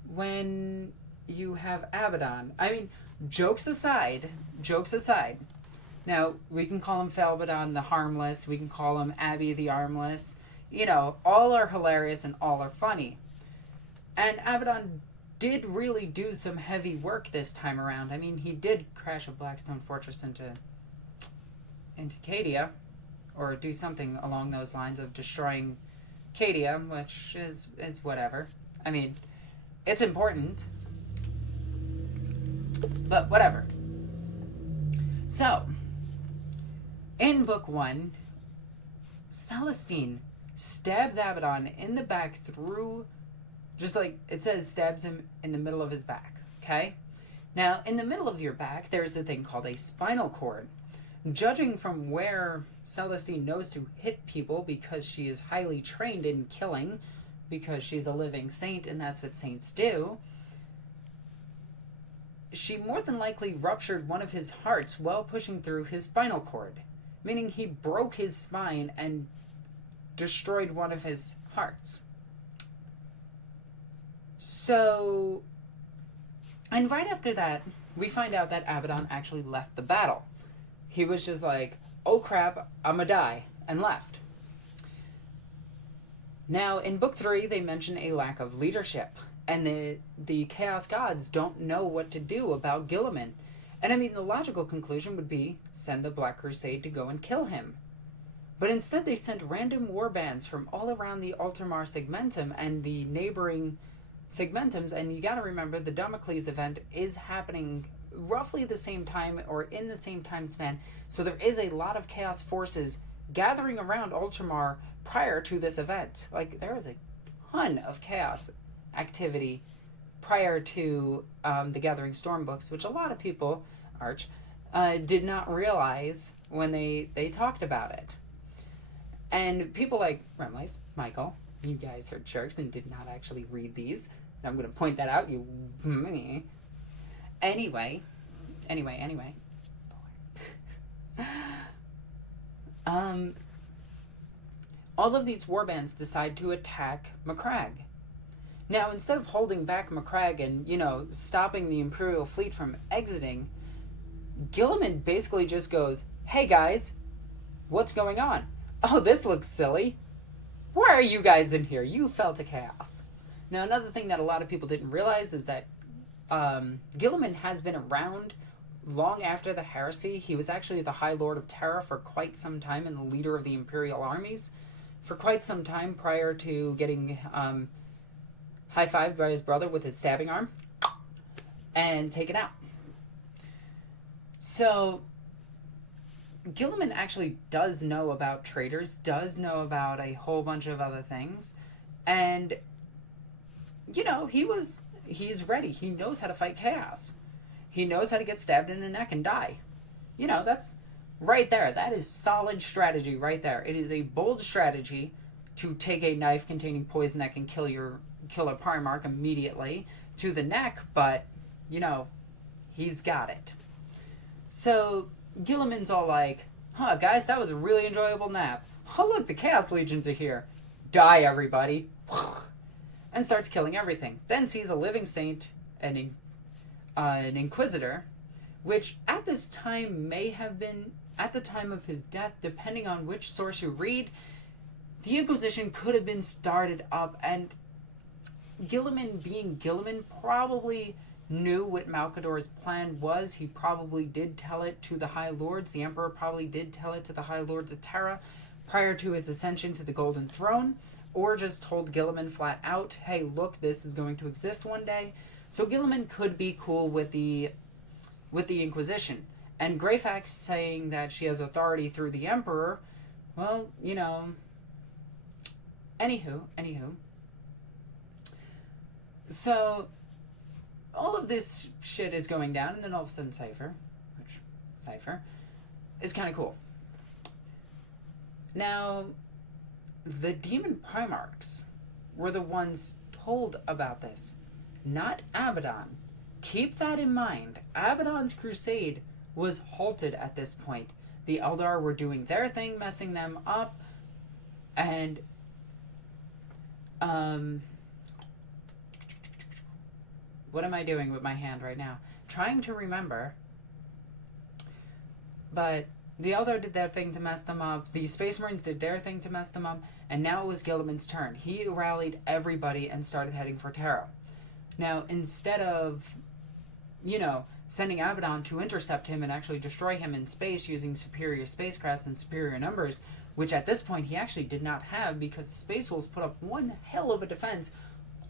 when you have Abbadon? I mean, jokes aside. Now, we can call him Abbadon the Harmless, we can call him Abby the Armless. You know, all are hilarious and all are funny. And Abbadon did really do some heavy work this time around. I mean, he did crash a Blackstone Fortress into Cadia, or do something along those lines of destroying Cadia, which is whatever. I mean, it's important, but whatever. So, in book 1, Celestine stabs Abbadon in the back through, just like it says, stabs him in the middle of his back, okay? Now, in the middle of your back, there's a thing called a spinal cord. Judging from where Celestine knows to hit people, because she is highly trained in killing, because she's a living saint and that's what saints do, she more than likely ruptured one of his hearts while pushing through his spinal cord, meaning he broke his spine and destroyed one of his hearts. So, and right after that, we find out that Abbadon actually left the battle. He was just like, oh crap, I'm gonna die, and left. Now, in book 3, they mention a lack of leadership, and the Chaos Gods don't know what to do about Guilliman. And I mean, the logical conclusion would be, send the Black Crusade to go and kill him. But instead they sent random warbands from all around the Ultramar Segmentum and the neighboring Segmentums, and you gotta remember, the Damocles event is happening roughly the same time, or in the same time span, so there is a lot of Chaos forces gathering around Ultramar prior to this event. Like, there is a ton of Chaos activity prior to the Gathering Storm books, which a lot of people, Arch, did not realize when they talked about it. And people like Remlice, Michael, you guys are jerks and did not actually read these. I'm going to point that out, you... Anyway. All of these warbands decide to attack Macragge. Now, instead of holding back Macragge and, you know, stopping the Imperial fleet from exiting, Guilliman basically just goes, hey guys, what's going on? Oh, this looks silly. Why are you guys in here? You fell to chaos. Now, another thing that a lot of people didn't realize is that Guilliman has been around long after the heresy. He was actually the High Lord of Terra for quite some time and the leader of the Imperial armies for quite some time prior to getting high-fived by his brother with his stabbing arm and taken out. So, Guilliman actually does know about traitors, does know about a whole bunch of other things, and, you know, he's ready. He knows how to fight chaos. He knows how to get stabbed in the neck and die. You know, that's right there. That is solid strategy right there. It is a bold strategy to take a knife containing poison that can kill a Primarch immediately to the neck, but, you know, he's got it. So, Guilliman's all like, huh, guys, that was a really enjoyable nap. Oh, look, the Chaos Legions are here. Die, everybody. And starts killing everything. Then sees a living saint and an Inquisitor, which at this time may have been, at the time of his death, depending on which source you read, the Inquisition could have been started up, and Guilliman, being Guilliman, probably knew what Malcador's plan was. He probably did tell it to the High Lords. The Emperor probably did tell it to the High Lords of Terra prior to his ascension to the Golden Throne, or just told Guilliman flat out, hey, look, this is going to exist one day. So Guilliman could be cool with the Inquisition. And Greyfax saying that she has authority through the Emperor, well, you know, anywho. So, all of this shit is going down, and then all of a sudden Cypher is kind of cool. Now, the Demon Primarchs were the ones told about this, not Abbadon. Keep that in mind. Abbadon's crusade was halted at this point. The Eldar were doing their thing, messing them up, and what am I doing with my hand right now? Trying to remember. But the Eldar did their thing to mess them up. The Space Marines did their thing to mess them up. And now it was Guilliman's turn. He rallied everybody and started heading for Terra. Now, instead of, sending Abbadon to intercept him and actually destroy him in space using superior spacecrafts and superior numbers, which at this point he actually did not have because the Space Wolves put up one hell of a defense,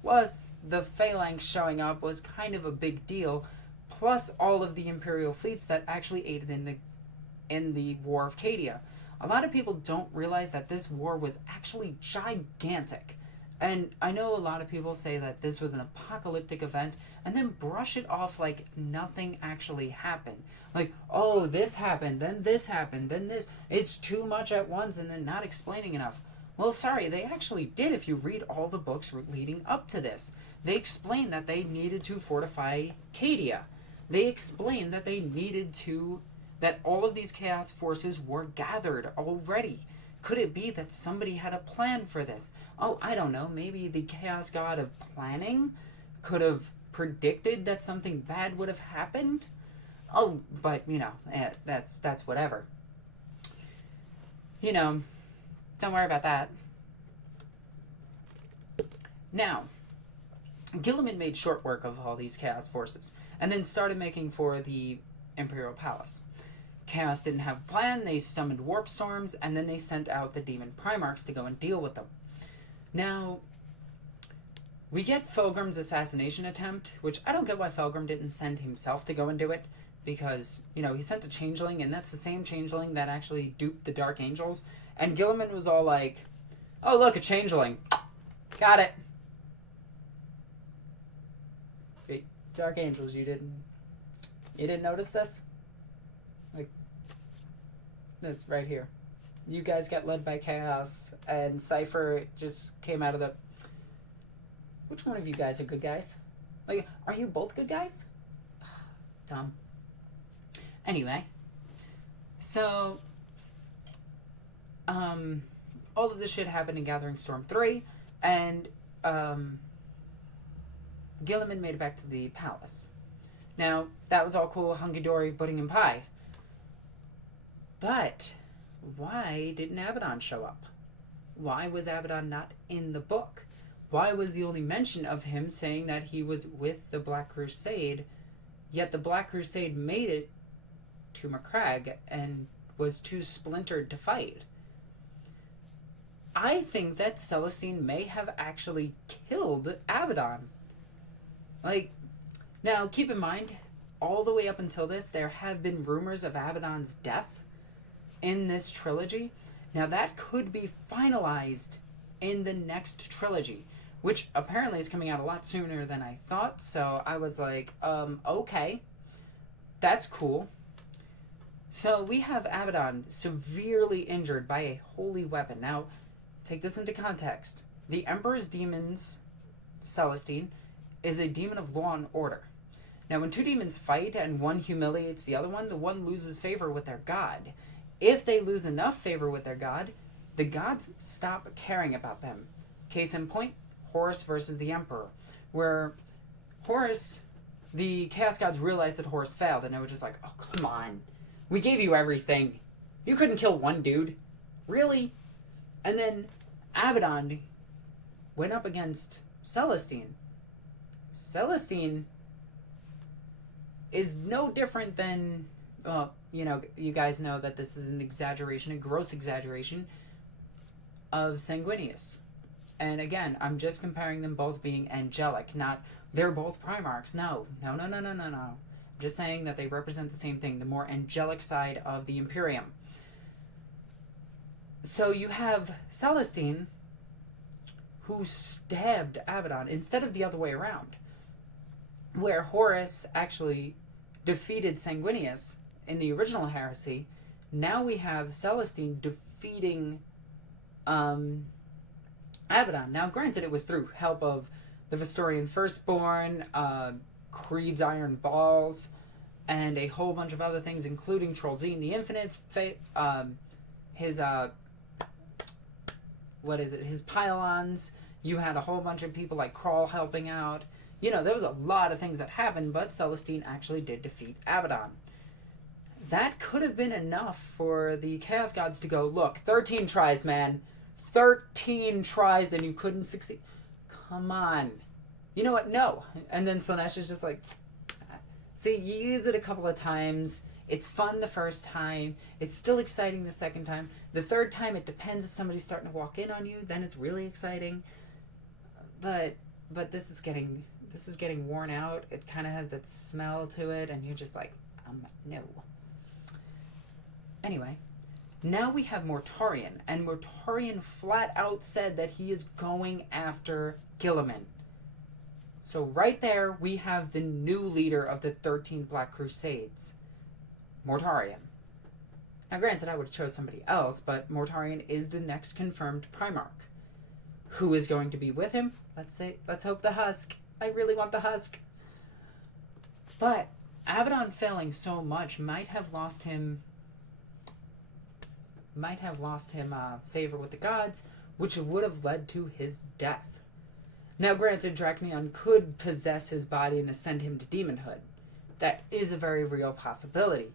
plus the Phalanx showing up was kind of a big deal, plus all of the Imperial fleets that actually aided in the War of Cadia. A lot of people don't realize that this war was actually gigantic. And I know a lot of people say that this was an apocalyptic event and then brush it off like nothing actually happened. Like, oh, this happened, then this, it's too much at once, and then not explaining enough. Well, sorry, they actually did if you read all the books leading up to this. They explained that they needed to fortify Cadia. They explained that that all of these chaos forces were gathered already. Could it be that somebody had a plan for this? Oh, I don't know. Maybe the chaos god of planning could have predicted that something bad would have happened? Oh, but, that's whatever. Don't worry about that. Now, Guilliman made short work of all these chaos forces, and then started making for the Imperial Palace. Chaos didn't have a plan, they summoned warp storms, and then they sent out the demon Primarchs to go and deal with them. Now, we get Fulgrim's assassination attempt, which I don't get why Fulgrim didn't send himself to go and do it, because, he sent a changeling, and that's the same changeling that actually duped the Dark Angels, and Guilliman was all like, oh, look, a changeling. Got it. Wait, Dark Angels, you didn't notice this? Like, this right here. You guys got led by Chaos, and Cypher just came out of the... Which one of you guys are good guys? Like, are you both good guys? Dumb. Anyway. So, all of this shit happened in Gathering Storm 3, and, Guilliman made it back to the palace. Now, that was all cool, hunky-dory, pudding and pie. But why didn't Abbadon show up? Why was Abbadon not in the book? Why was the only mention of him saying that he was with the Black Crusade, yet the Black Crusade made it to Macragge and was too splintered to fight? I think that Celestine may have actually killed Abbadon. Like, now keep in mind, all the way up until this, there have been rumors of Abbadon's death in this trilogy. Now that could be finalized in the next trilogy, which apparently is coming out a lot sooner than I thought, so I was like, okay, that's cool. So we have Abbadon severely injured by a holy weapon. Now, take this into context. The Emperor's demons, Celestine, is a demon of law and order. Now, when two demons fight and one humiliates the one loses favor with their god. If they lose enough favor with their god, the gods stop caring about them. Case in point, Horus versus the Emperor, where Horus, the Chaos Gods realized that Horus failed, and they were just like, oh, come on. We gave you everything. You couldn't kill one dude. Really? And then Abbadon went up against Celestine. Celestine is no different than, well, you guys know that this is an exaggeration, a gross exaggeration of Sanguinius. And again, I'm just comparing them both being angelic, not they're both Primarchs. No. I'm just saying that they represent the same thing, the more angelic side of the Imperium. So you have Celestine, who stabbed Abbadon, instead of the other way around, where Horus actually defeated Sanguinius in the original heresy. Now we have Celestine defeating Abbadon. Now, granted, it was through help of the Vestorian Firstborn, Creed's Iron Balls, and a whole bunch of other things, including Trollzine the Infinite's his pylons. You had a whole bunch of people like Krull helping out. There was a lot of things that happened, but Celestine actually did defeat Abbadon. That could have been enough for the Chaos Gods to go, look, 13 tries, man. 13 tries, then you couldn't succeed. Come on. you know what, no. And then Slaanesh is just like, see, you use it a couple of times. It's fun the first time. It's still exciting the second time. The third time, it depends if somebody's starting to walk in on you. Then it's really exciting. But this is getting worn out. It kind of has that smell to it, and you're just like, no. Anyway, now we have Mortarion, and Mortarion flat out said that he is going after Guilliman. So right there, we have the new leader of the 13 Black Crusades, Mortarion. Now granted, I would have chose somebody else, but Mortarion is the next confirmed Primarch. Who is going to be with him? Let's hope the Husk. I really want the Husk. But Abbadon failing so much might have lost him favor with the gods, which would have led to his death. Now granted, Draknion could possess his body and ascend him to demonhood. That is a very real possibility.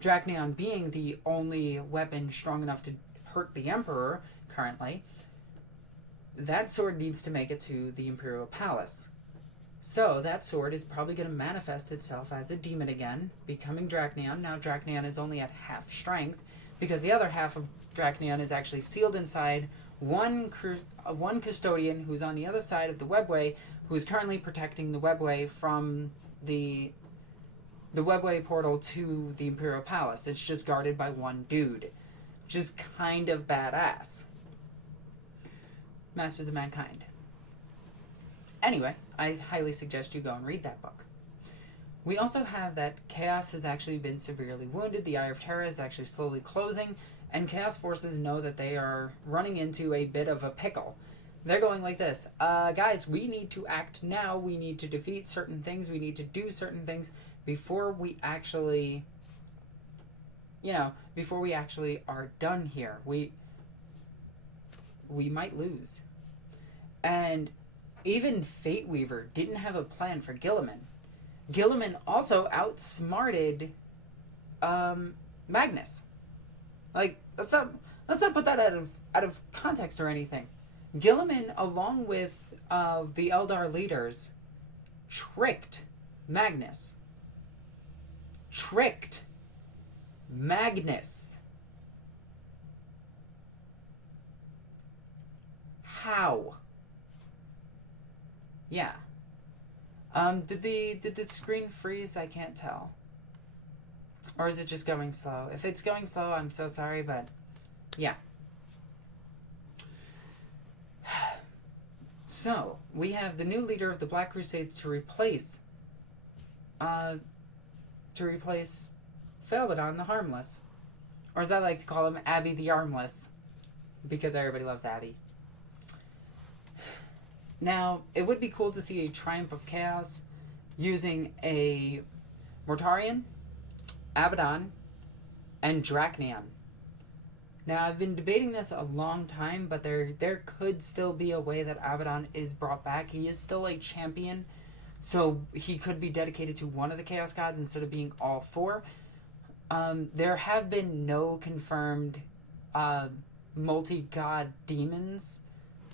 Draknion being the only weapon strong enough to hurt the Emperor currently, that sword needs to make it to the Imperial Palace. So that sword is probably going to manifest itself as a demon again, becoming Draknion. Now Draknion is only at half strength, because the other half of Draknion is actually sealed inside one custodian who's on the other side of the webway, who is currently protecting the webway from the webway portal to the Imperial Palace. It's just guarded by one dude, which is kind of badass. Masters of Mankind. Anyway, I highly suggest you go and read that book. We also have that Chaos has actually been severely wounded. The Eye of Terror is actually slowly closing, and Chaos forces know that they are running into a bit of a pickle. They're going like this. Guys, we need to act now. We need to defeat certain things. We need to do certain things before we actually, are done here. We might lose. And even Fate Weaver didn't have a plan for Guilliman. Guilliman also outsmarted Magnus. Like, let's not put that out of context or anything. Guilliman, along with the Eldar leaders, tricked Magnus. How? Yeah. Did the screen freeze? I can't tell. Or is it just going slow? If it's going slow, I'm so sorry, but yeah. So, we have the new leader of the Black Crusades to replace Fallow the Harmless. Or as I like to call him, Abby the Armless. Because everybody loves Abby. Now, it would be cool to see a Triumph of Chaos using a Mortarion, Abbadon, and Draknion. Now, I've been debating this a long time, but there could still be a way that Abbadon is brought back. He is still a champion, so he could be dedicated to one of the Chaos Gods instead of being all four. There have been no confirmed multi-god demons,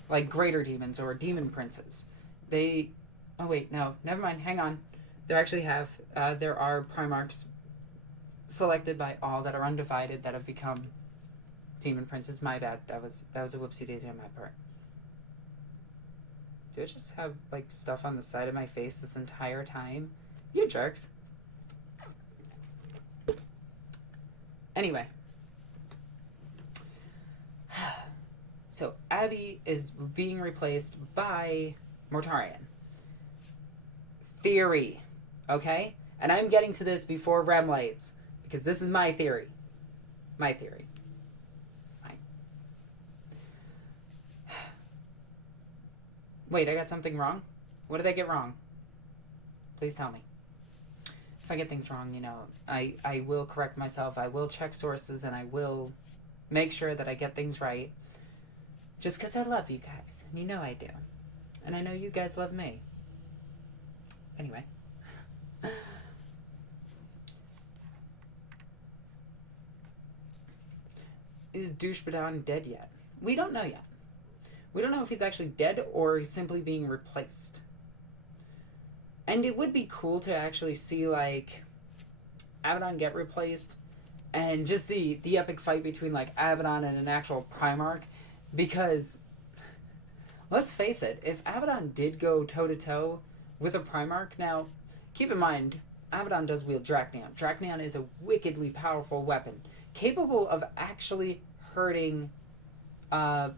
like greater demons or demon princes. Oh wait, no, never mind, hang on. There actually have, there are Primarchs selected by all that are undivided that have become demon princes. My bad, that was a whoopsie daisy on my part. Do I just have, like, stuff on the side of my face this entire time? You jerks. Anyway. So, Abby is being replaced by Mortarion. Theory. Okay? And I'm getting to this before Rem lights, because this is my theory. My theory. Fine. Wait, I got something wrong? What did I get wrong? Please tell me. If I get things wrong, I will correct myself. I will check sources, and I will make sure that I get things right. Just because I love you guys. And you know I do. And I know you guys love me. Anyway. Is Abbadon dead yet? We don't know yet. We don't know if he's actually dead or he's simply being replaced. And it would be cool to actually see, like, Abbadon get replaced, and just the epic fight between, like, Abbadon and an actual Primarch, because, let's face it, if Abbadon did go toe-to-toe with a Primarch, now, keep in mind, Abbadon does wield Drakneon. Drakneon is a wickedly powerful weapon, capable of actually hurting the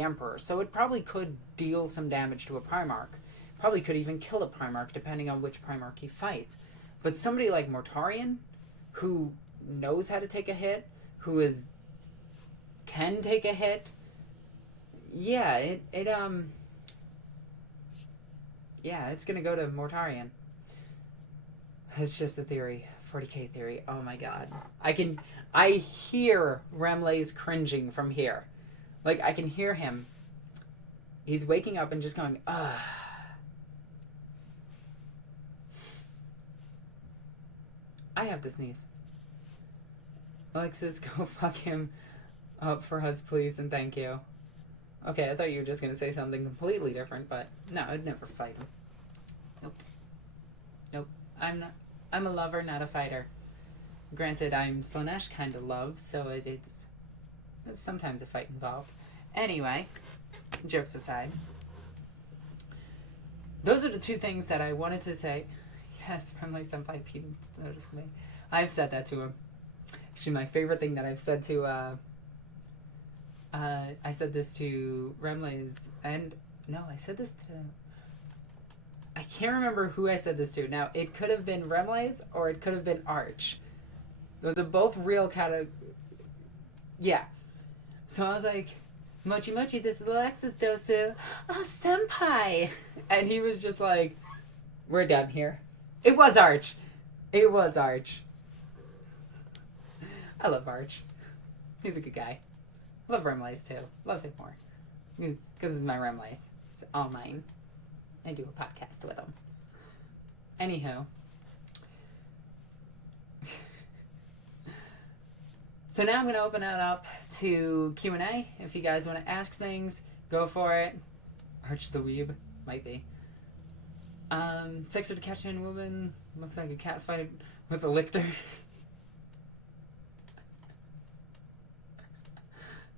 Emperor, so it probably could deal some damage to a Primarch. Probably could even kill a Primarch, depending on which Primarch he fights. But somebody like Mortarion, who knows how to take a hit, can take a hit, yeah, it's gonna go to Mortarion. It's just a theory. 40k theory. Oh my god. I hear Remley's cringing from here. Like, I can hear him. He's waking up and just going, ugh. I have to sneeze. Alexis, go fuck him up for us, please, and thank you. Okay, I thought you were just going to say something completely different, but no, I'd never fight him. Nope. I'm a lover, not a fighter. Granted, I'm Slanesh kind of love, so it's sometimes a fight involved. Anyway, jokes aside. Those are the two things that I wanted to say. Yes, Remley Senpai Pete noticed me. I've said that to him. Actually, my favorite thing that I've said to, I said this to Remley's, and, no, I said this to, I can't remember who I said this to. Now, it could have been Remley's, or it could have been Arch. Those are both real yeah. So I was like, Mochi Mochi, this is Alexis Dosu. Oh, senpai. And he was just like, we're done here. It was Arch. I love Arch. He's a good guy. Love Remley's too. Love him more. Because it's my Remley's. It's all mine. I do a podcast with him. Anywho. So now I'm going to open it up to Q&A. If you guys want to ask things, go for it. Arch the Weeb. Might be. Sex with a cat-chained woman. Looks like a cat fight with a lictor.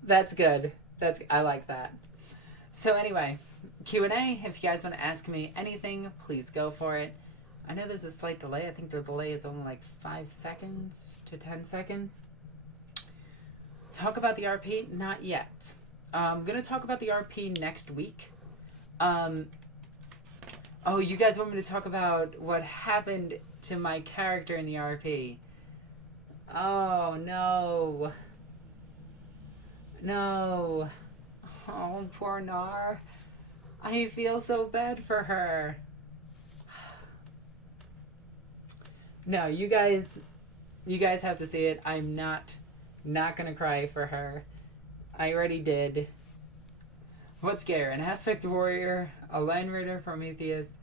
That's good. I like that. So anyway, Q&A. If you guys want to ask me anything, please go for it. I know there's a slight delay. I think the delay is only like 5 seconds to 10 seconds. Talk about the RP? Not yet. I'm going to talk about the RP next week. Oh, you guys want me to talk about what happened to my character in the RP? Oh, no. No. Oh, poor Nar. I feel so bad for her. No, you guys have to see it. I'm not gonna cry for her. I already did. What's scare? An aspect warrior, a land raider, Prometheus,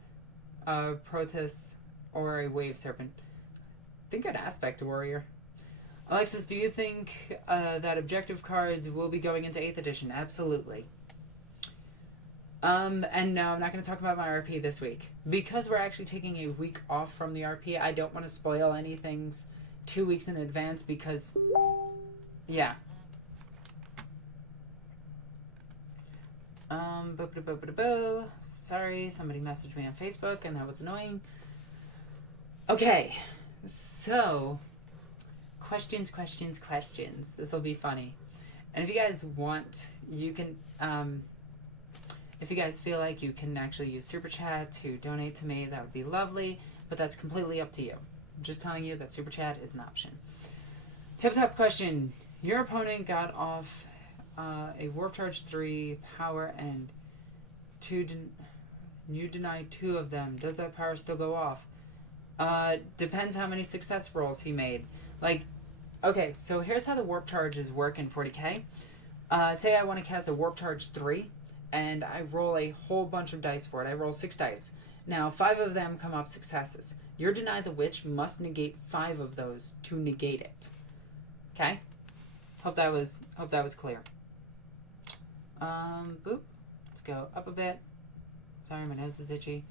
a Proteus, or a wave serpent? I think an aspect warrior. Alexis, do you think that objective cards will be going into 8th edition? Absolutely. And no, I'm not going to talk about my RP this week. Because we're actually taking a week off from the RP, I don't want to spoil anything 2 weeks in advance because, yeah. Sorry, somebody messaged me on Facebook and that was annoying. Okay, so... Questions. This will be funny. And if you guys want, you can, if you guys feel like you can actually use Super Chat to donate to me, that would be lovely, but that's completely up to you. I'm just telling you that Super Chat is an option. Tip-top question. Your opponent got off a Warp Charge 3 power and you denied 2 of them. Does that power still go off? Depends how many success rolls he made. Like, okay, so here's how the warp charges work in 40k. Say I want to cast a warp charge 3, and I roll a whole bunch of dice for it. I roll 6 dice. Now, 5 of them come up successes. Your Deny the Witch must negate 5 of those to negate it. Okay? Hope that was clear. Boop. Let's go up a bit. Sorry, my nose is itchy.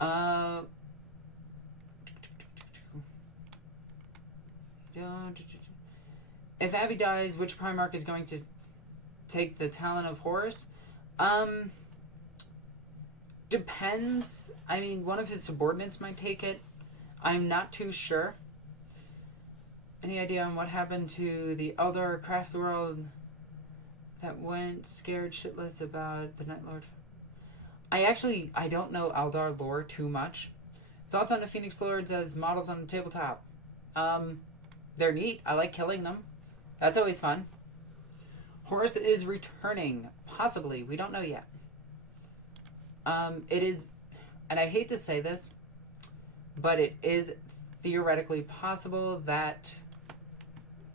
Uh, if Abby dies, which Primarch is going to take the Talon of Horus? Depends. I mean, one of his subordinates might take it. I'm not too sure. Any idea on what happened to the Eldar craft world that went scared shitless about the Night Lord? I don't know Eldar lore too much. Thoughts on the Phoenix Lords as models on the tabletop? They're neat. I like killing them. That's always fun. Horus is returning. Possibly. We don't know yet. It is, and I hate to say this, but it is theoretically possible that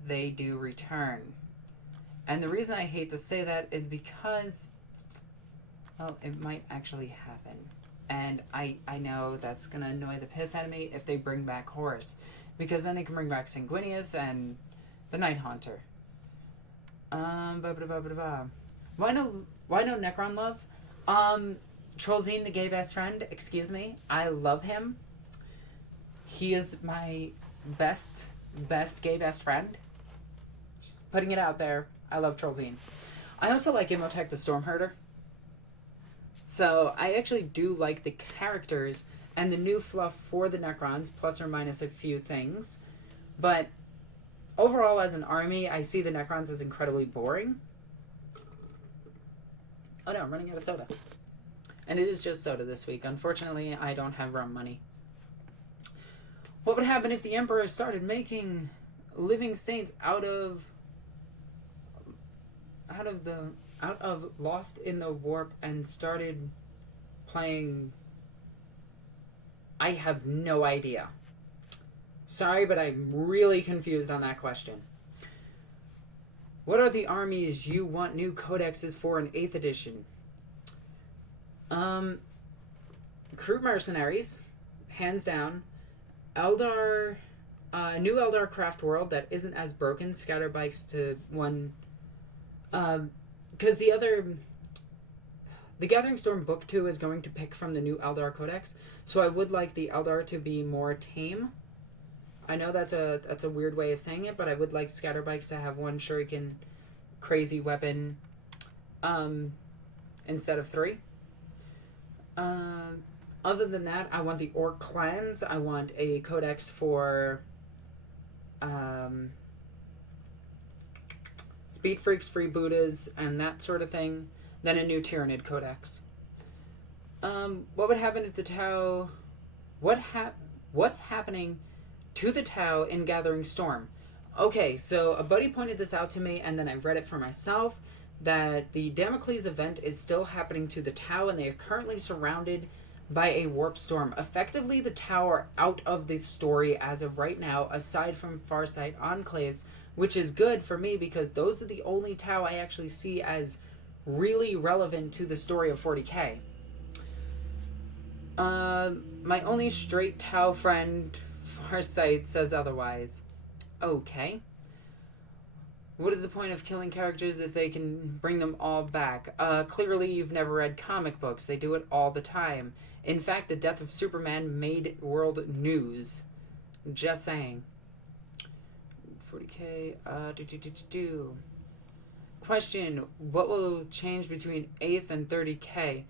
they do return. And the reason I hate to say that is because, well, it might actually happen. And I know that's going to annoy the piss out of me if they bring back Horus. Because then they can bring back Sanguinius and the Night Haunter. Why no Necron love? Trollzine, the gay best friend, excuse me. I love him. He is my best gay best friend. Just putting it out there. I love Trollzine. I also like Imhotep the Stormherder. So I actually do like the characters and the new fluff for the Necrons, plus or minus a few things. But overall, as an army, I see the Necrons as incredibly boring. Oh no, I'm running out of soda. And it is just soda this week. Unfortunately, I don't have rum money. What would happen if the Emperor started making living saints out of Lost in the Warp and started playing? I have no idea. Sorry, but I'm really confused on that question. What are the armies you want new codexes for in 8th edition? Crew Mercenaries, hands down. Eldar, new Eldar craft world that isn't as broken. Scatter bikes to one. Because the Gathering Storm Book 2 is going to pick from the new Eldar Codex, so I would like the Eldar to be more tame. I know that's a weird way of saying it, but I would like Scatterbikes to have one shuriken crazy weapon instead of 3. Other than that, I want the Orc clans. I want a codex for Speed Freaks, Freebooters, and that sort of thing. Then a new Tyranid codex. What would happen if the Tau... What's happening to the Tau in Gathering Storm? Okay, so a buddy pointed this out to me, and then I read it for myself, that the Damocles event is still happening to the Tau, and they are currently surrounded by a warp storm. Effectively, the Tau are out of the story as of right now, aside from Farsight Enclaves, which is good for me because those are the only Tau I actually see as really relevant to the story of 40k. My only straight Tau friend, Farsight, says otherwise. Okay. What is the point of killing characters if they can bring them all back? Clearly you've never read comic books. They do it all the time. In fact, the death of Superman made world news. Just saying. 40k. Question. What will change between 8th and 30k?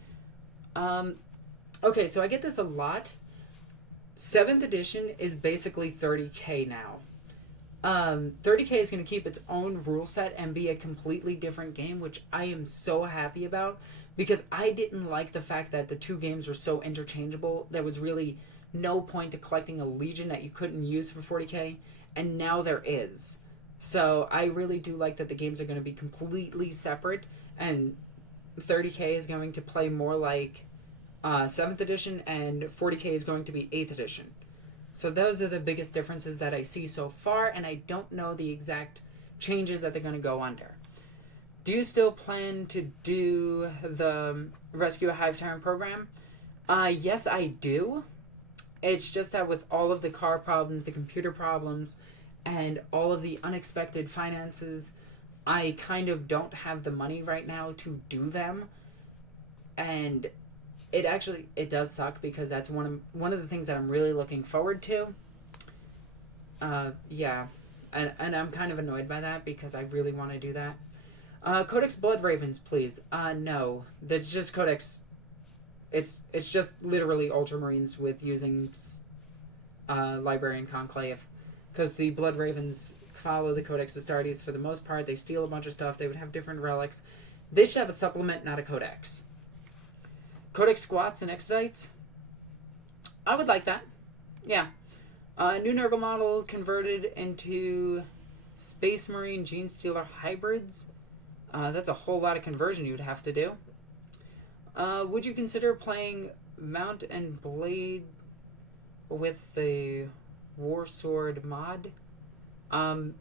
Okay, so I get this a lot. 7th edition is basically 30k now. 30k is going to keep its own rule set and be a completely different game, which I am so happy about, because I didn't like the fact that the two games were so interchangeable. There was really no point to collecting a Legion that you couldn't use for 40k, and now there is. So I really do like that the games are going to be completely separate, and 30k is going to play more like 7th edition, and 40k is going to be 8th edition. So those are the biggest differences that I see so far, and I don't know the exact changes that they're going to go under. Do you still plan to do the Rescue a Hive Tyrant program? Yes, I do. It's just that with all of the car problems, the computer problems, and all of the unexpected finances, I kind of don't have the money right now to do them. And it does suck because that's one of the things that I'm really looking forward to. Yeah, and I'm kind of annoyed by that because I really want to do that. Codex Blood Ravens, please. No, that's just Codex. It's just literally Ultramarines with using Librarian Conclave, because the Blood Ravens follow the Codex Astartes for the most part. They steal a bunch of stuff. They would have different relics. They should have a supplement, not a Codex. Codex Squats and Exodites. I would like that. Yeah. New Nurgle model converted into Space Marine Genestealer hybrids. That's a whole lot of conversion you'd have to do. Would you consider playing Mount and Blade with the War Sword mod? The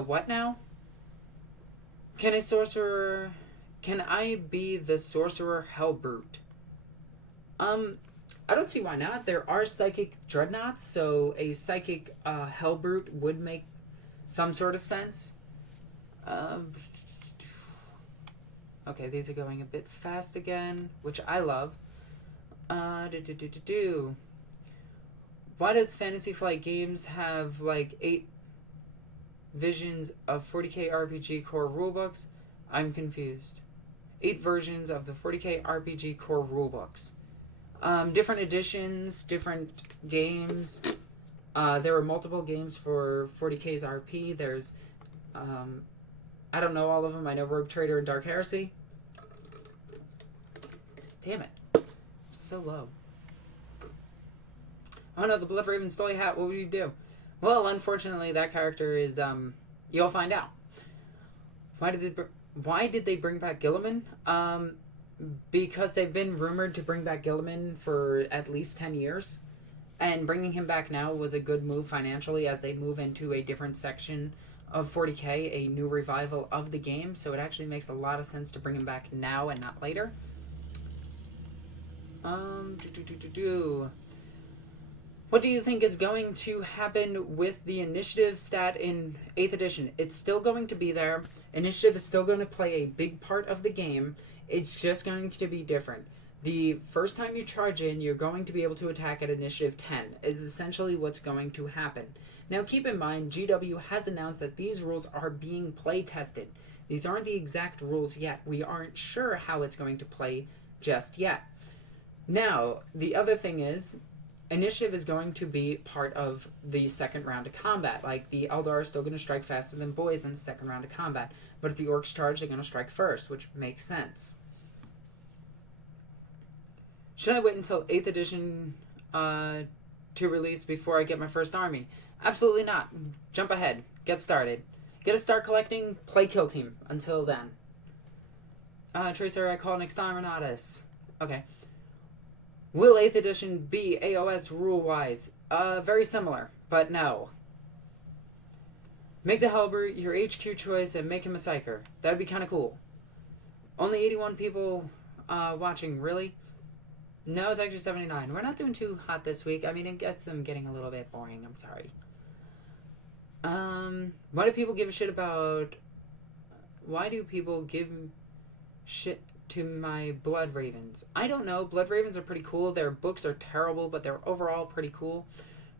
what now? Can I be the Sorcerer Hellbrute? I don't see why not. There are psychic dreadnoughts, so a psychic Hellbrute would make some sort of sense. Okay, these are going a bit fast again, which I love. Why does Fantasy Flight Games have like 8 visions of 40k RPG core rulebooks? I'm confused. 8 versions of the 40k RPG core rulebooks. Different editions, different games. There were multiple games for 40k's RP. There's, I don't know all of them. I know Rogue Trader and Dark Heresy. Damn it. I'm so low. Oh no, the Blood Raven stole your hat. What would you do? Well, unfortunately, that character is, you'll find out. Why did they bring back Gilliman? Because they've been rumored to bring back Gilliman for at least 10 years. And bringing him back now was a good move financially as they move into a different section of 40k, a new revival of the game. So it actually makes a lot of sense to bring him back now and not later. What do you think is going to happen with the initiative stat in 8th edition? It's still going to be there. Initiative is still going to play a big part of the game. It's just going to be different. The first time you charge in, you're going to be able to attack at initiative 10, is essentially what's going to happen. Now keep in mind, GW has announced that these rules are being play tested. These aren't the exact rules yet. We aren't sure how it's going to play just yet. Now, the other thing is, initiative is going to be part of the second round of combat. Like, the Eldar are still going to strike faster than boys in the second round of combat. But if the orks charge, they're going to strike first, which makes sense. Should I wait until 8th edition to release before I get my first army? Absolutely not. Jump ahead. Get started. Get a start collecting, play Kill Team until then. Tracer, I call an Exterminatus. Okay. Will 8th edition be AOS rule-wise? Very similar, but no. Make the Hellbrute your HQ choice and make him a Psyker. That'd be kind of cool. Only 81 people watching, really? No, it's actually 79. We're not doing too hot this week. I mean, it gets them getting a little bit boring. I'm sorry. Why do people give a shit about... Why do people give shit to my Blood Ravens? I don't know. Blood Ravens are pretty cool. Their books are terrible, but they're overall pretty cool.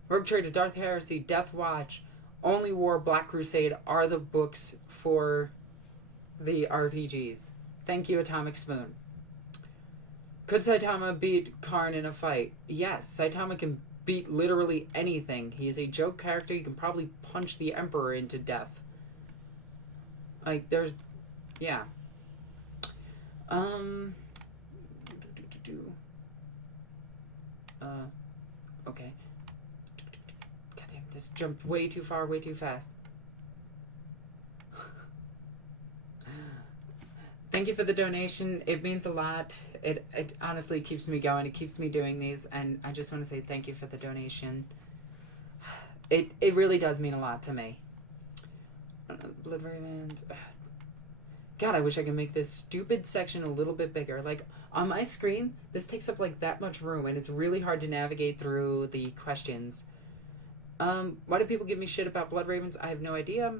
Rogue Trader, Darth Heresy, Deathwatch, Only War, Black Crusade are the books for the RPGs. Thank you, Atomic Spoon. Could Saitama beat Karn in a fight? Yes, Saitama can beat literally anything. He's a joke character. He can probably punch the Emperor into death. Like, there's... Yeah. Okay. Goddamn, this jumped way too far, way too fast. Thank you for the donation. It means a lot. It honestly keeps me going. It keeps me doing these, and I just want to say thank you for the donation. It really does mean a lot to me. Blood Ravens. God, I wish I could make this stupid section a little bit bigger. Like, on my screen, this takes up, like, that much room, and it's really hard to navigate through the questions. Why do people give me shit about Blood Ravens? I have no idea.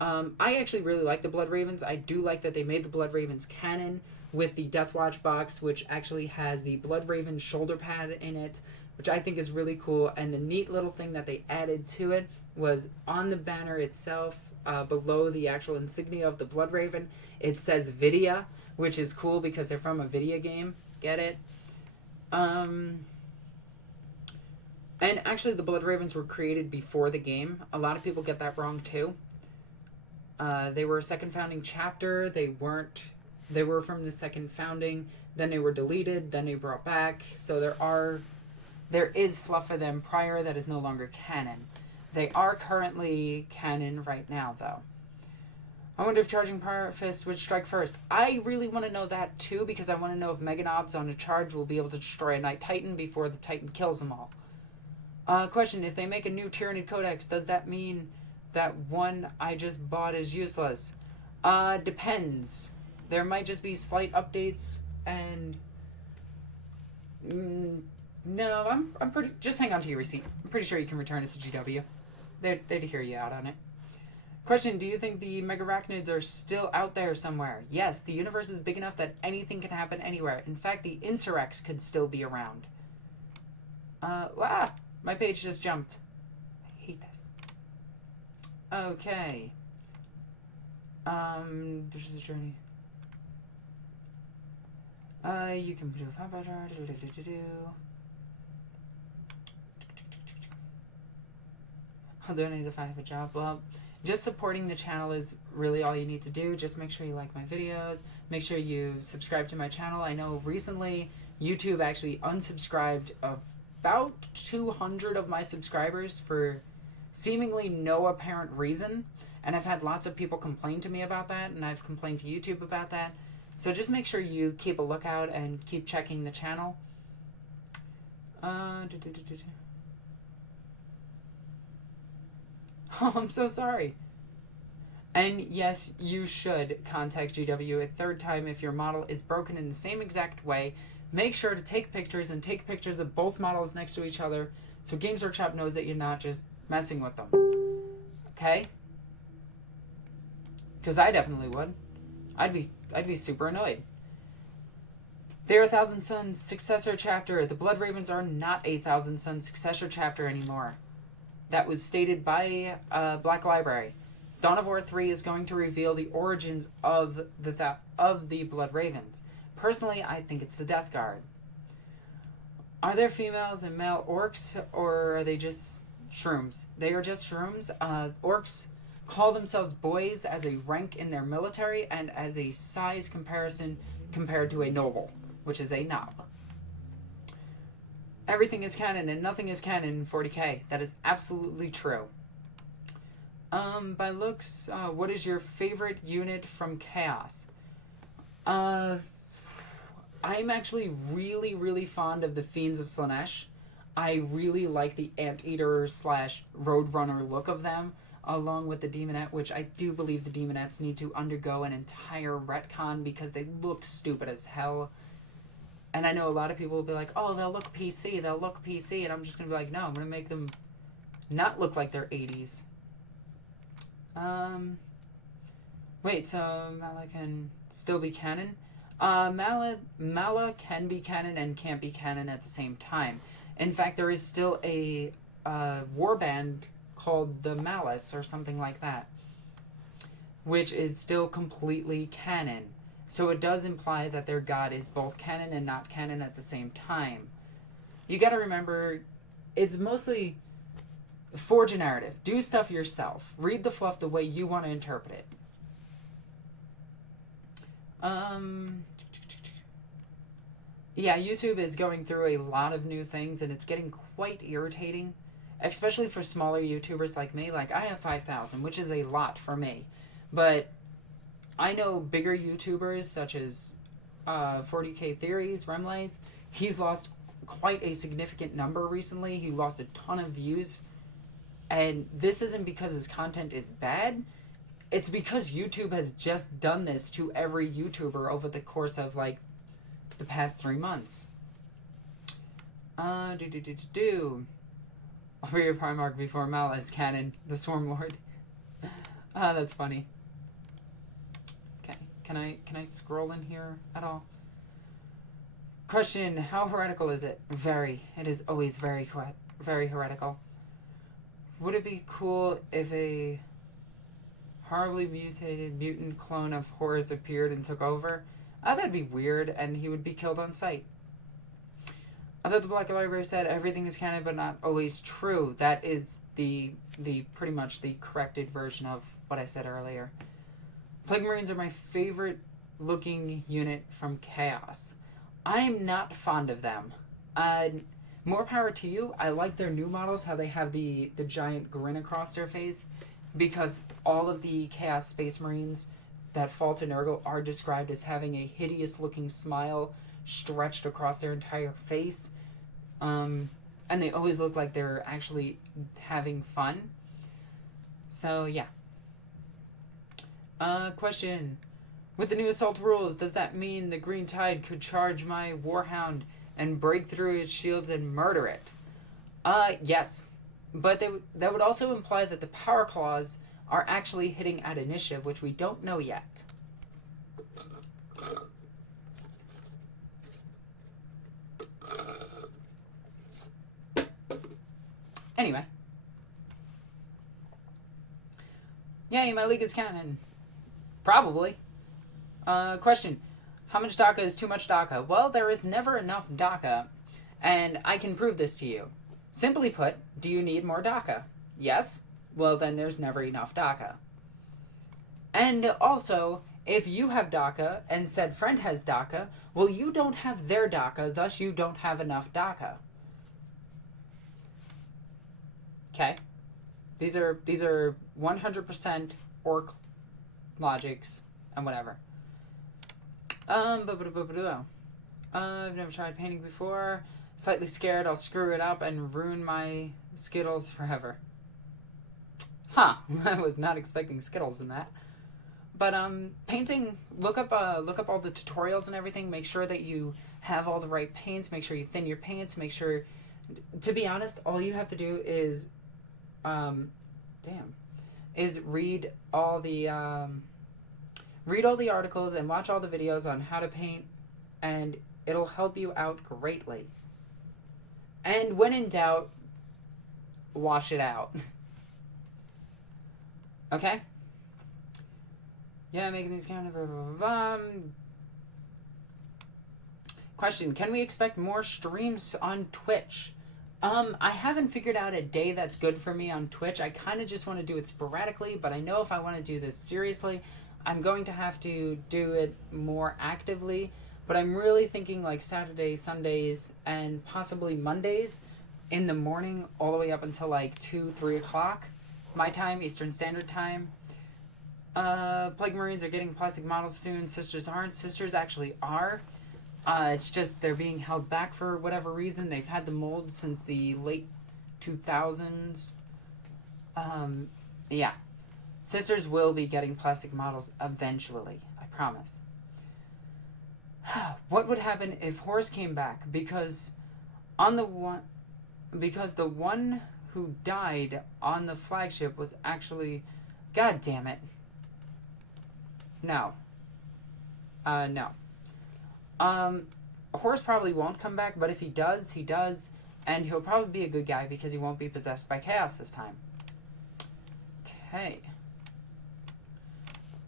I actually really like the Blood Ravens. I do like that they made the Blood Ravens canon. with the Deathwatch box, which actually has the Bloodraven shoulder pad in it, which I think is really cool. And the neat little thing that they added to it was on the banner itself, below the actual insignia of the Bloodraven, it says Vidya, which is cool because they're from a video game. Get it? And actually, the Bloodravens were created before the game. A lot of people get that wrong too. They were a second founding chapter. They weren't. They were from the second founding. Then they were deleted. Then they brought back. So there is fluff for them prior that is no longer canon. They are currently canon right now, though. I wonder if Charging Power Fist would strike first. I really want to know that too, because I want to know if Mega Knobs on a charge will be able to destroy a Knight Titan before the Titan kills them all. Question, if they make a new Tyranid Codex, does that mean that one I just bought is useless? Depends. There might just be slight updates, and... no, I'm pretty... Just hang on to your receipt. I'm pretty sure you can return it to GW. They'd hear you out on it. Question, do you think the Megarachnids are still out there somewhere? Yes, the universe is big enough that anything can happen anywhere. In fact, the Insurrects could still be around. My page just jumped. I hate this. Okay. There's a journey. You can do I'll donate if I have a job. Well, just supporting the channel is really all you need to do. Just make sure you like my videos. Make sure you subscribe to my channel. I know recently YouTube actually unsubscribed about 200 of my subscribers for seemingly no apparent reason. And I've had lots of people complain to me about that, and I've complained to YouTube about that. So just make sure you keep a lookout and keep checking the channel. Oh, I'm so sorry. And yes, you should contact GW a third time if your model is broken in the same exact way. Make sure to take pictures and take pictures of both models next to each other so Games Workshop knows that you're not just messing with them. Okay? Because I definitely would. I'd be super annoyed. They're a Thousand Suns successor chapter. The Bloodravens are not a Thousand Suns successor chapter anymore. That was stated by Black Library. Dawn of War 3 is going to reveal the origins of the Bloodravens. Personally, I think it's the Death Guard. Are there females and male orcs, or are they just shrooms? They are just shrooms. Orcs call themselves boys as a rank in their military and as a size comparison compared to a noble, which is a knob. Everything is canon and nothing is canon in 40k. That is absolutely true. By looks, what is your favorite unit from Chaos? I'm actually really, really fond of the Fiends of Slaanesh. I really like the Anteater / Roadrunner look of them, along with the Demonette, which I do believe the Demonettes need to undergo an entire retcon because they look stupid as hell. And I know a lot of people will be like, oh, they'll look PC, and I'm just going to be like, no, I'm going to make them not look like they're 80s. Wait, so Mala can still be canon? Mala can be canon and can't be canon at the same time. In fact, there is still a warband called the Malice or something like that, which is still completely canon. So it does imply that their god is both canon and not canon at the same time. You gotta remember, it's mostly forge a narrative. Do stuff yourself. Read the fluff the way you want to interpret it. Yeah, YouTube is going through a lot of new things, and it's getting quite irritating, especially for smaller YouTubers like me. Like, I have 5,000, which is a lot for me. But I know bigger YouTubers, such as 40k Theories, Remlays. He's lost quite a significant number recently. He lost a ton of views. And this isn't because his content is bad. It's because YouTube has just done this to every YouTuber over the course of, like, the past 3 months. I'll be your Primarch before Mala is canon, the Swarm Lord. That's funny. Okay. Can I scroll in here at all? Question, how heretical is it? Very. It is always very heretical. Would it be cool if a horribly mutated mutant clone of Horus appeared and took over? That'd be weird, and he would be killed on sight. I thought the Black Library said everything is canon but not always true. That is the pretty much the corrected version of what I said earlier. Plague Marines are my favorite looking unit from Chaos. I'm not fond of them. More power to you. I like their new models, how they have the giant grin across their face, because all of the Chaos Space Marines that fall to Nurgle are described as having a hideous looking smile stretched across their entire face. And they always look like they're actually having fun. So, yeah. Question. With the new assault rules, does that mean the Green Tide could charge my Warhound and break through its shields and murder it? Yes. But that would also imply that the Power Claws are actually hitting at initiative, which we don't know yet. Anyway. Yay, my league is canon. Probably. Question. How much DACA is too much DACA? Well, there is never enough DACA, and I can prove this to you. Simply put, do you need more DACA? Yes? Well, then there's never enough DACA. And also, if you have DACA and said friend has DACA, well, you don't have their DACA, thus you don't have enough DACA. Okay? These are 100% orc logics and whatever. I've never tried painting before. Slightly scared I'll screw it up and ruin my Skittles forever. Huh, I was not expecting Skittles in that. But painting, look up all the tutorials and everything. Make sure that you have all the right paints. Make sure you thin your paints. Make sure, to be honest, all you have to do is, read all the articles and watch all the videos on how to paint, and it'll help you out greatly. And when in doubt, wash it out. Okay? Yeah, making these kind of... Question, can we expect more streams on Twitch? I haven't figured out a day that's good for me on Twitch. I kind of just want to do it sporadically, but I know if I want to do this seriously, I'm going to have to do it more actively. But I'm really thinking like Saturdays, Sundays, and possibly Mondays in the morning all the way up until like 2, 3 o'clock. My time, Eastern Standard Time. Plague Marines are getting plastic models soon. Sisters aren't. Sisters actually are. It's just they're being held back for whatever reason. They've had the mold since the late 2000s. Yeah. Sisters will be getting plastic models eventually. I promise. What would happen if Horus came back? Because the one who died on the flagship was actually... God damn it. No. No. Horus probably won't come back, but if he does, he does. And he'll probably be a good guy because he won't be possessed by chaos this time. Okay.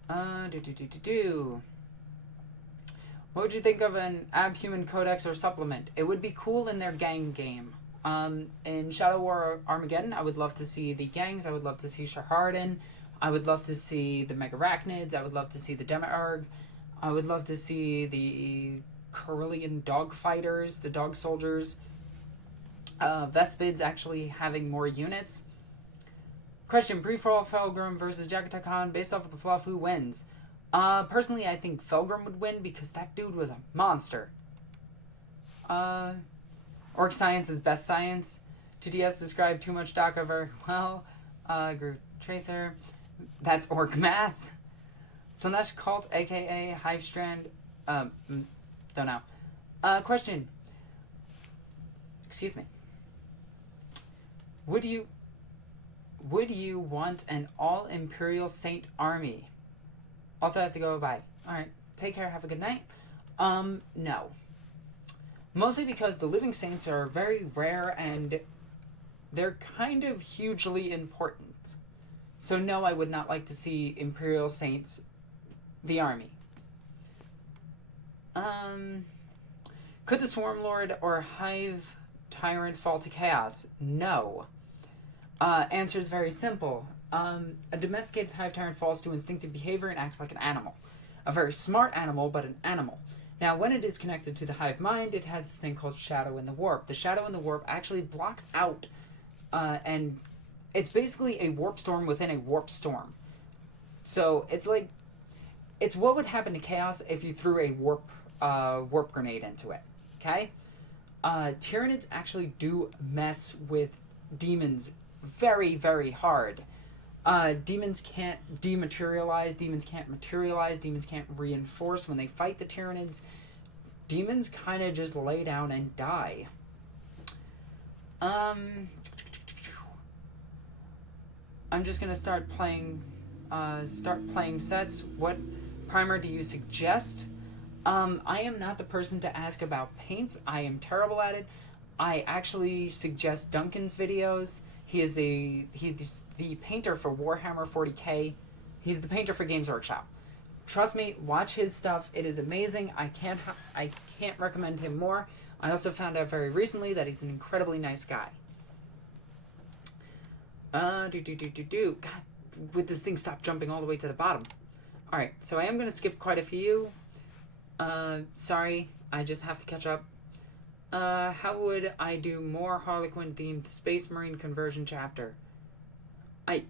What would you think of an Abhuman Codex or supplement? It would be cool in their gang game. In Shadow War Armageddon, I would love to see the gangs. I would love to see Shahardan. I would love to see the Megarachnids. I would love to see the Demiurg. I would love to see the Carillion dog fighters, the dog soldiers. Vespids actually having more units. Question, pre-fall Felgrim versus Jagatai Khan based off of the fluff, who wins? Personally, I think Felgrim would win because that dude was a monster. Orc science is best science. 2DS described too much DACA very well. Group Tracer. That's orc math. Slanesh Cult, aka Hivestrand. Don't know. Question. Excuse me. Would you want an all-Imperial Saint army? Also have to go by. Alright, take care, have a good night. No. Mostly because the Living Saints are very rare and they're kind of hugely important. So no, I would not like to see Imperial Saints, the army. Could the Swarm Lord or Hive Tyrant fall to chaos? No. Answer is very simple. A domesticated Hive Tyrant falls to instinctive behavior and acts like an animal. A very smart animal, but an animal. Now, when it is connected to the Hive Mind, it has this thing called Shadow in the Warp. The Shadow in the Warp actually blocks out, and it's basically a warp storm within a warp storm. So, it's like, it's what would happen to Chaos if you threw a warp grenade into it. Okay? Tyranids actually do mess with demons very, very hard. Demons can't dematerialize, demons can't materialize, demons can't reinforce when they fight the Tyranids. Demons kind of just lay down and die. I'm just gonna start playing sets. What primer do you suggest? I am not the person to ask about paints. I am terrible at it. I actually suggest Duncan's videos. He's the painter for Warhammer 40k. He's the painter for Games Workshop. Trust me, watch his stuff. It is amazing. I can't recommend him more. I also found out very recently that he's an incredibly nice guy. God, would this thing stop jumping all the way to the bottom? Alright, so I am going to skip quite a few. Sorry, I just have to catch up. How would I do more Harlequin themed Space Marine conversion chapter? I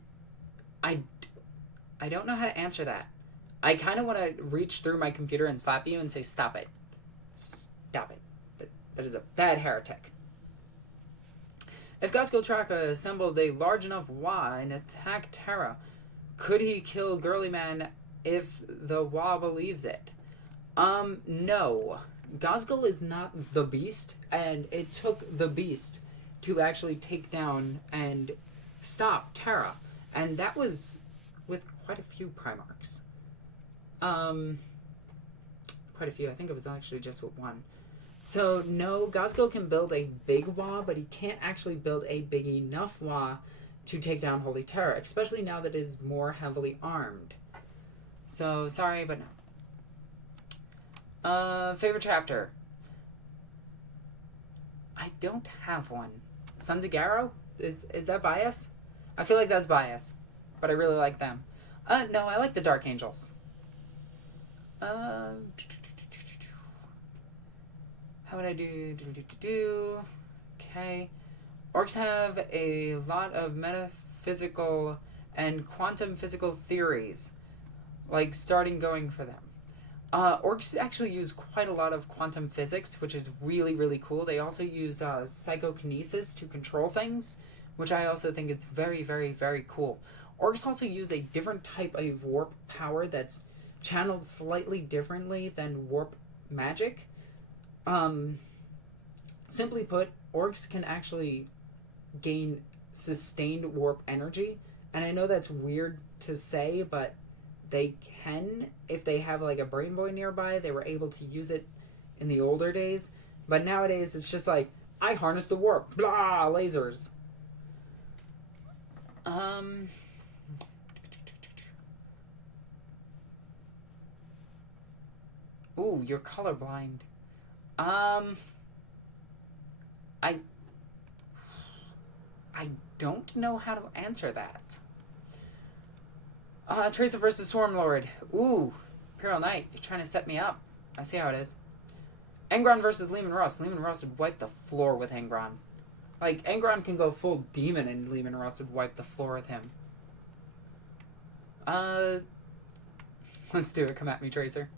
don't know how to answer that. I kind of want to reach through my computer and slap you and say, stop it. Stop it. That is a bad heretic. If Gosco Traka assembled a large enough Wa and attacked Terra, could he kill Girly Man if the Wa believes it? No. Gosgul is not the beast, and it took the beast to actually take down and stop Terra. And that was with quite a few Primarchs. Quite a few. I think it was actually just with one. So, no, Gosgul can build a big Wa, but he can't actually build a big enough Wa to take down Holy Terra, especially now that it is more heavily armed. So, sorry, but no. Favorite chapter? I don't have one. Sons of Garrow? Is that bias? I feel like that's bias, but I really like them. No, I like the Dark Angels. How would I do? Okay. Orcs have a lot of metaphysical and quantum physical theories, like starting going for them. Orcs actually use quite a lot of quantum physics, which is really, really cool. They also use psychokinesis to control things, which I also think is very, very, very cool. Orcs also use a different type of warp power that's channeled slightly differently than warp magic. Simply put, orcs can actually gain sustained warp energy, and I know that's weird to say, but they can if they have like a brain boy nearby. They were able to use it in the older days, but nowadays it's just like, I harness the warp, blah, lasers. Ooh, you're colorblind. I don't know how to answer that. Tracer versus Swarmlord. Ooh, Imperial Knight, you're trying to set me up. I see how it is. Angron versus Leman Russ. Leman Russ would wipe the floor with Angron. Like, Angron can go full demon and Leman Russ would wipe the floor with him. Let's do it. Come at me, Tracer.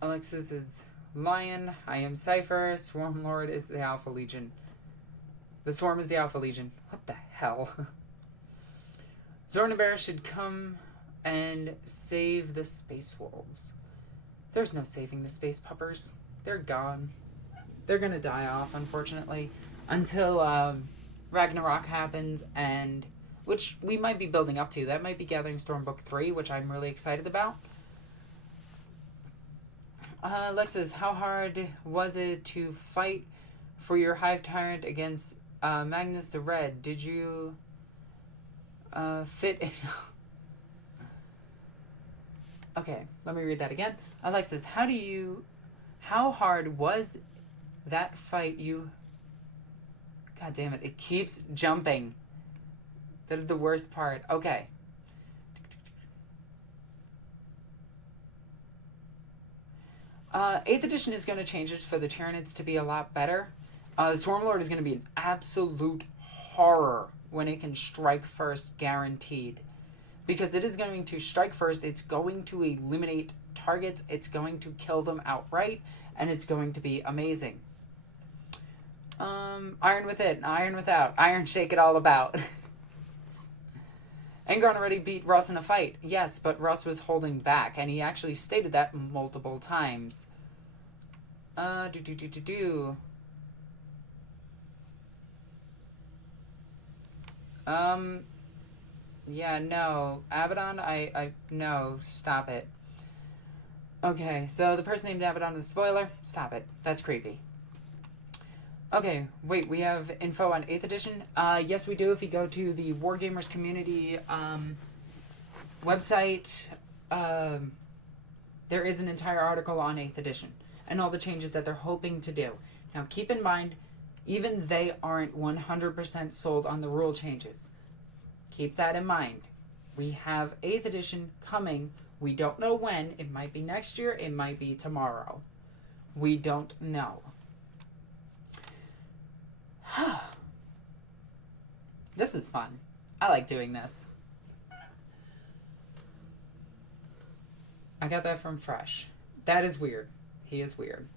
Alexis is Lion. I am Cypher. Swarmlord is the Alpha Legion. The Swarm is the Alpha Legion. What the hell? Zornabear should come and save the Space Wolves. There's no saving the Space Puppers. They're gone. they're gonna die off, unfortunately, until Ragnarok happens, and which we might be building up to. That might be Gathering Storm Book 3, which I'm really excited about. Alexis, how hard was it to fight for your Hive Tyrant against Magnus the Red? Did you fit in? Okay, let me read that again. Alexis, how hard was that fight you... God damn it, it keeps jumping. That is the worst part. Okay. 8th edition is going to change it for the Tyranids to be a lot better. The Stormlord is going to be an absolute horror when it can strike first, guaranteed. Because it is going to strike first, it's going to eliminate targets, it's going to kill them outright, and it's going to be amazing. Iron with it, iron without, iron shake it all about. Angron already beat Russ in a fight. Yes, but Russ was holding back, and he actually stated that multiple times. Yeah, no. Abbadon, no, stop it. Okay, so the person named Abbadon is Despoiler. Stop it. That's creepy. Okay, wait, we have info on 8th edition? Yes, we do. If you go to the Wargamers community website, there is an entire article on 8th edition and all the changes that they're hoping to do. Now, keep in mind, even they aren't 100% sold on the rule changes. Keep that in mind. We have 8th edition coming. We don't know when. It might be next year. It might be tomorrow. We don't know. This is fun. I like doing this. I got that from Fresh. That is weird. He is weird.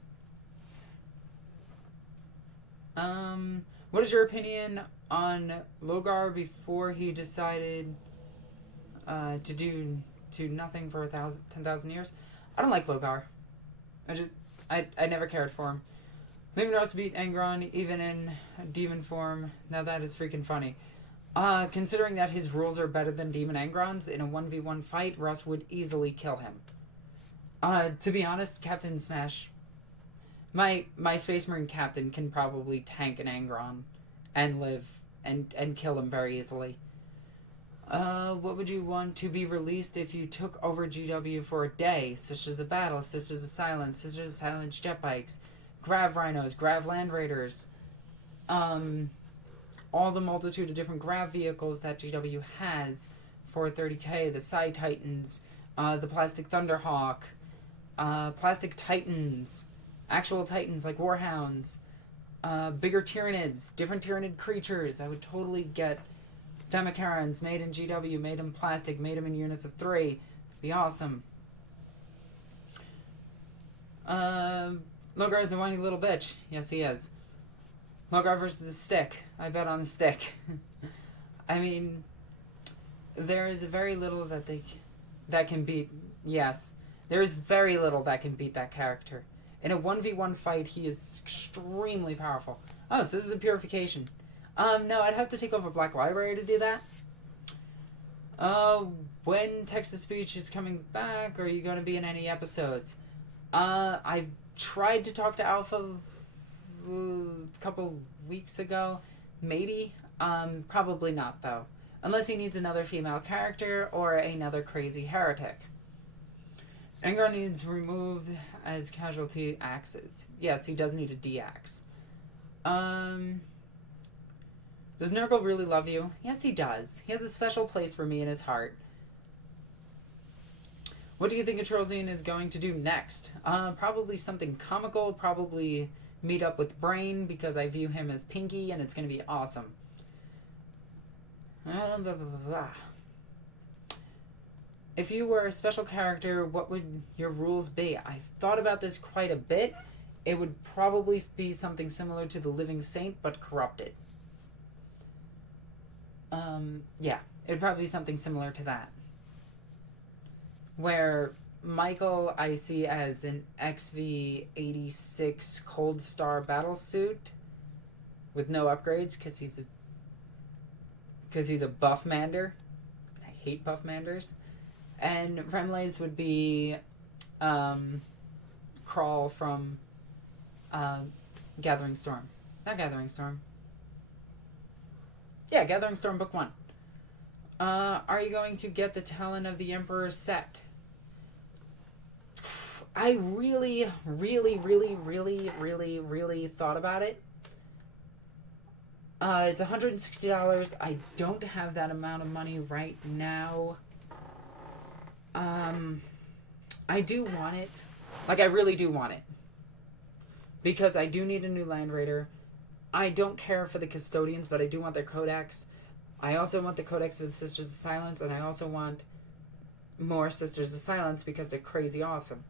What is your opinion on Logar before he decided to do nothing for 10,000 years? I don't like Logar. I never cared for him. Leaving Russ beat Angron even in demon form. Now that is freaking funny. Considering that his rules are better than Demon Angron's, in a 1v1 fight, Russ would easily kill him. To be honest, Captain Smash... My Space Marine captain can probably tank an Angron and live and kill him very easily. What would you want to be released if you took over GW for a day? Sisters of Battle, Sisters of Silence, Sisters of Silence jet bikes, Grav Rhinos, Grav Land Raiders, all the multitude of different Grav vehicles that GW has for 30k, the Psy Titans, the Plastic Thunderhawk, Plastic Titans, actual Titans like Warhounds, bigger Tyranids, different Tyranid creatures. I would totally get Demicarons made in GW, made in plastic, made them in units of 3. It'd be awesome. Logar is a whiny little bitch. Yes, he is. Logar versus the stick. I bet on the stick. I mean, there is very little that can beat... Yes, there is very little that can beat that character. In a 1v1 fight, he is extremely powerful. Oh, so this is a purification. No, I'd have to take over Black Library to do that. When text-to-speech is coming back, are you going to be in any episodes? I've tried to talk to Alpha a couple weeks ago. Maybe. Probably not, though. Unless he needs another female character or another crazy heretic. Angron needs removed as casualty axes. Yes, he does need a D-axe. Does Nurgle really love you? Yes, he does. He has a special place for me in his heart. What do you think a Trollsian is going to do next? Probably something comical. Probably meet up with Brain, because I view him as Pinky, and it's going to be awesome. If you were a special character, what would your rules be? I've thought about this quite a bit. It would probably be something similar to the Living Saint, but corrupted. Yeah, it'd probably be something similar to that. Where Michael I see as an XV86 Cold Star battle suit with no upgrades because he's a buff mander. I hate buff manders. And Remley's would be Crawl from Gathering Storm. Not Gathering Storm. Yeah, Gathering Storm Book 1. Are you going to get the Talon of the Emperor set? I really thought about it. It's $160. I don't have that amount of money right now. I do want it. Like, I really do want it. Because I do need a new Land Raider. I don't care for the Custodians, but I do want their Codex. I also want the Codex of the Sisters of Silence, and I also want more Sisters of Silence because they're crazy awesome.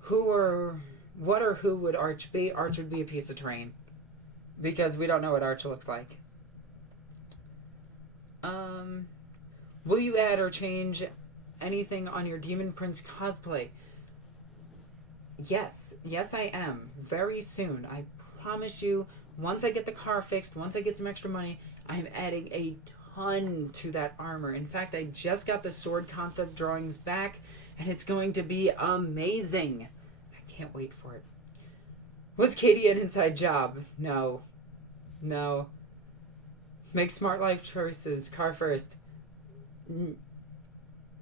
Who would Arch be? Arch would be a piece of terrain. Because we don't know what Arch looks like. Will you add or change anything on your Demon Prince cosplay? Yes. Yes, I am. Very soon. I promise you, once I get the car fixed, once I get some extra money, I'm adding a ton to that armor. In fact, I just got the sword concept drawings back, and it's going to be amazing. I can't wait for it. Was Katie an inside job? No. No. Make smart life choices. Car first.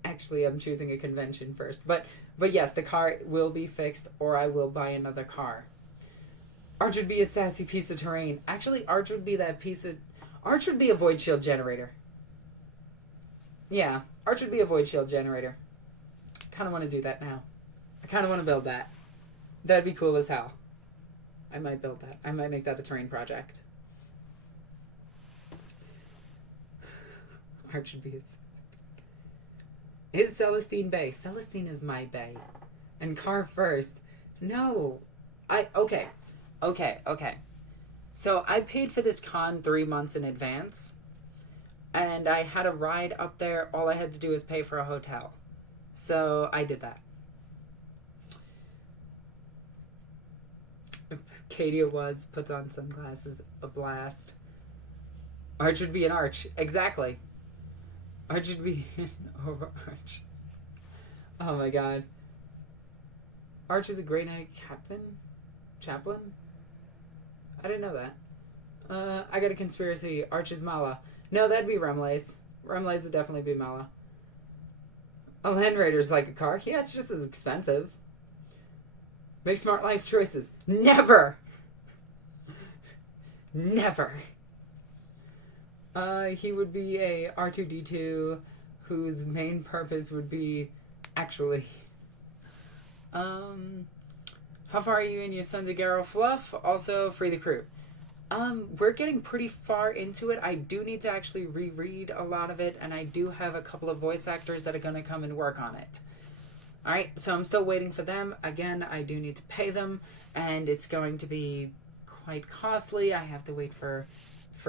Actually, I'm choosing a convention first. But yes, the car will be fixed, or I will buy another car. Arch would be a sassy piece of terrain. Actually, Arch would be that piece of... Arch would be a void shield generator. Yeah, Arch would be a void shield generator. I kind of want to do that now. I kind of want to build that. That'd be cool as hell. I might build that. I might make that the terrain project. Arch would be a... Is Celestine Bay? Celestine is my bay. And car first. No. Okay. So I paid for this con 3 months in advance. And I had a ride up there. All I had to do was pay for a hotel. So I did that. Katia puts on sunglasses, a blast. Arch would be an Arch. Exactly. Arch would be an Overarch. Oh my god. Arch is a Grey Knight Chaplain? I didn't know that. I got a conspiracy. Arch is Mala. No, that'd be Remley's. Remley's would definitely be Mala. A Land Raider's like a car. Yeah, it's just as expensive. Make smart life choices. Never! Never! He would be a R2-D2 whose main purpose would be actually... How far are you in your Sons of Garrow fluff? Also, free the crew. We're getting pretty far into it. I do need to actually reread a lot of it, and I do have a couple of voice actors that are going to come and work on it. Alright, so I'm still waiting for them. Again, I do need to pay them, and it's going to be quite costly. I have to wait for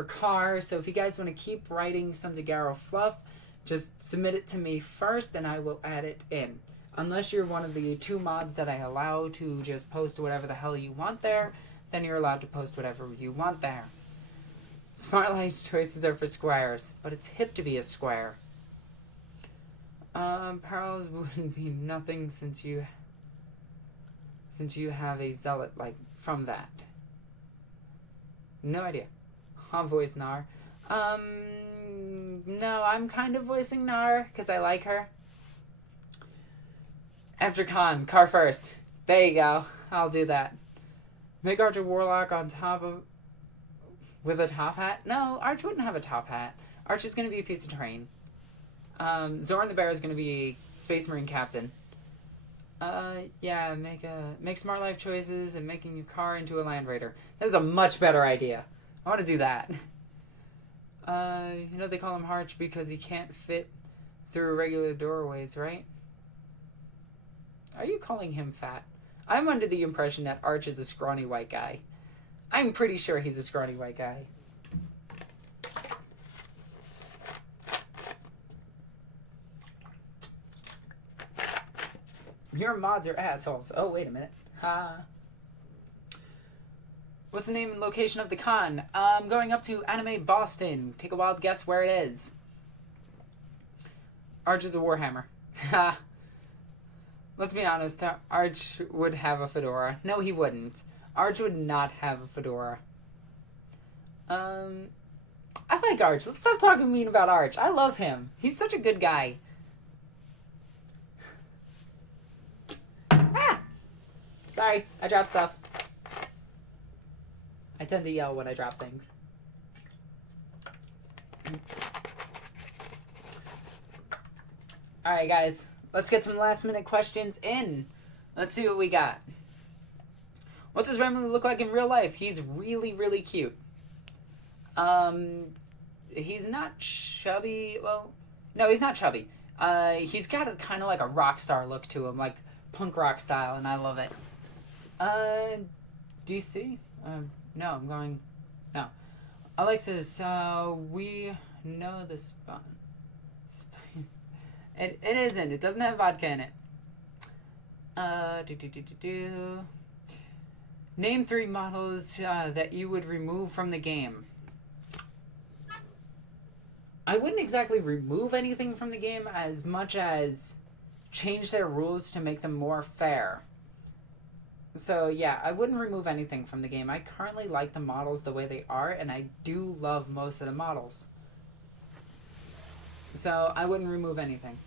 cars. So if you guys want to keep writing Sons of Garrow fluff, just submit it to me first, and I will add it in. Unless you're one of the 2 mods that I allow to just post whatever the hell you want there, then you're allowed to post whatever you want there. Smart life choices are for squares, but it's hip to be a square. Parallels wouldn't be nothing since you have a zealot like from that. No idea. I'll voice Nar. No, I'm kind of voicing Nar because I like her. After con, car first. There you go. I'll do that. Make Arch a warlock on top of... with a top hat? No, Arch wouldn't have a top hat. Arch is going to be a piece of terrain. Zoran the Bear is going to be Space Marine Captain. Yeah, make smart life choices and making your car into a Land Raider. That is a much better idea. I want to do that. You know they call him Arch because he can't fit through regular doorways, right? Are you calling him fat? I'm under the impression that Arch is a scrawny white guy. I'm pretty sure he's a scrawny white guy. Your mods are assholes. Oh, wait a minute. Ha. What's the name and location of the con? I'm going up to Anime Boston. Take a wild guess where it is. Arch is a Warhammer. Ha. Let's be honest. Arch would have a fedora. No, he wouldn't. Arch would not have a fedora. I like Arch. Let's stop talking mean about Arch. I love him. He's such a good guy. Ah! Sorry, I dropped stuff. I tend to yell when I drop things. Alright, guys. Let's get some last minute questions in. Let's see what we got. What does Remley look like in real life? He's really, really cute. He's not chubby. Well, no, he's not chubby. He's got a kind of like a rock star look to him, like punk rock style, and I love it. DC? No, I'm going. No. Alexis, we know the spawn. It isn't. It doesn't have vodka in it. Name 3 models that you would remove from the game. I wouldn't exactly remove anything from the game as much as change their rules to make them more fair. So yeah, I wouldn't remove anything from the game. I currently like the models the way they are, and I do love most of the models. So I wouldn't remove anything.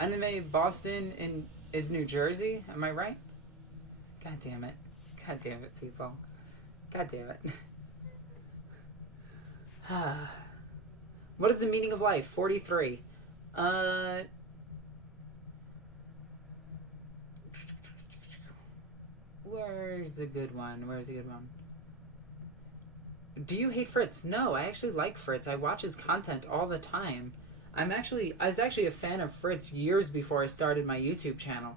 Anime Boston is New Jersey, am I right? God damn it. God damn it, people. God damn it. What is the meaning of life? 43. Where's a good one? Do you hate Fritz? No, I actually like Fritz. I watch his content all the time. I was actually a fan of Fritz years before I started my YouTube channel.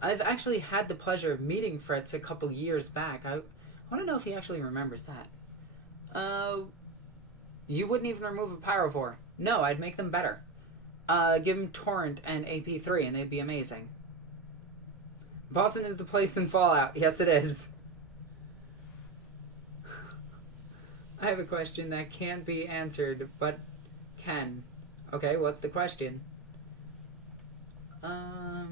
I've actually had the pleasure of meeting Fritz a couple years back. I want to know if he actually remembers that. You wouldn't even remove a Pyrovore. No, I'd make them better. Give them Torrent and AP3 and they'd be amazing. Boston is the place in Fallout. Yes, it is. I have a question that can't be answered, but can. Okay, what's the question? Oh,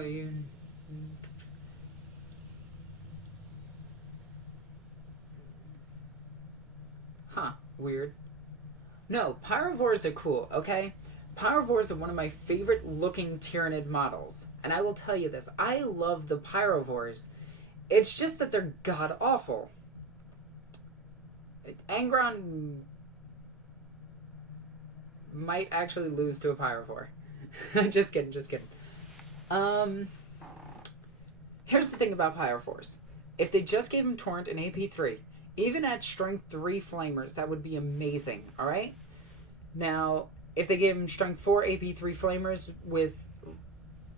you... Huh, weird. No, Pyrovores are cool, okay? Pyrovores are one of my favorite looking Tyranid models. And I will tell you this, I love the Pyrovores. It's just that they're god-awful. Angron might actually lose to a Pyrovore. Just kidding. Here's the thing about Pyrovores. If they just gave him Torrent and AP3, even at Strength 3 Flamers, that would be amazing, alright? Now, if they gave him Strength 4 AP3 Flamers with...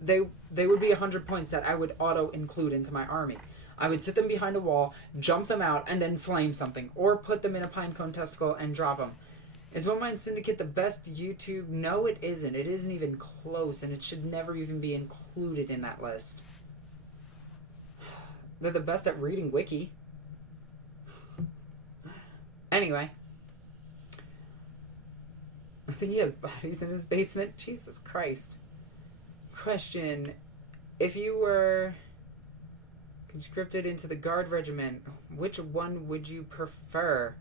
They would be 100 points that I would auto-include into my army. I would sit them behind a wall, jump them out, and then flame something. Or put them in a Pinecone Testicle and drop them. Is One Mind Syndicate the best YouTube? No, it isn't. It isn't even close, and it should never even be included in that list. They're the best at reading Wiki. Anyway. I think he has bodies in his basement. Jesus Christ. Question. If you were conscripted into the Guard Regiment, which one would you prefer?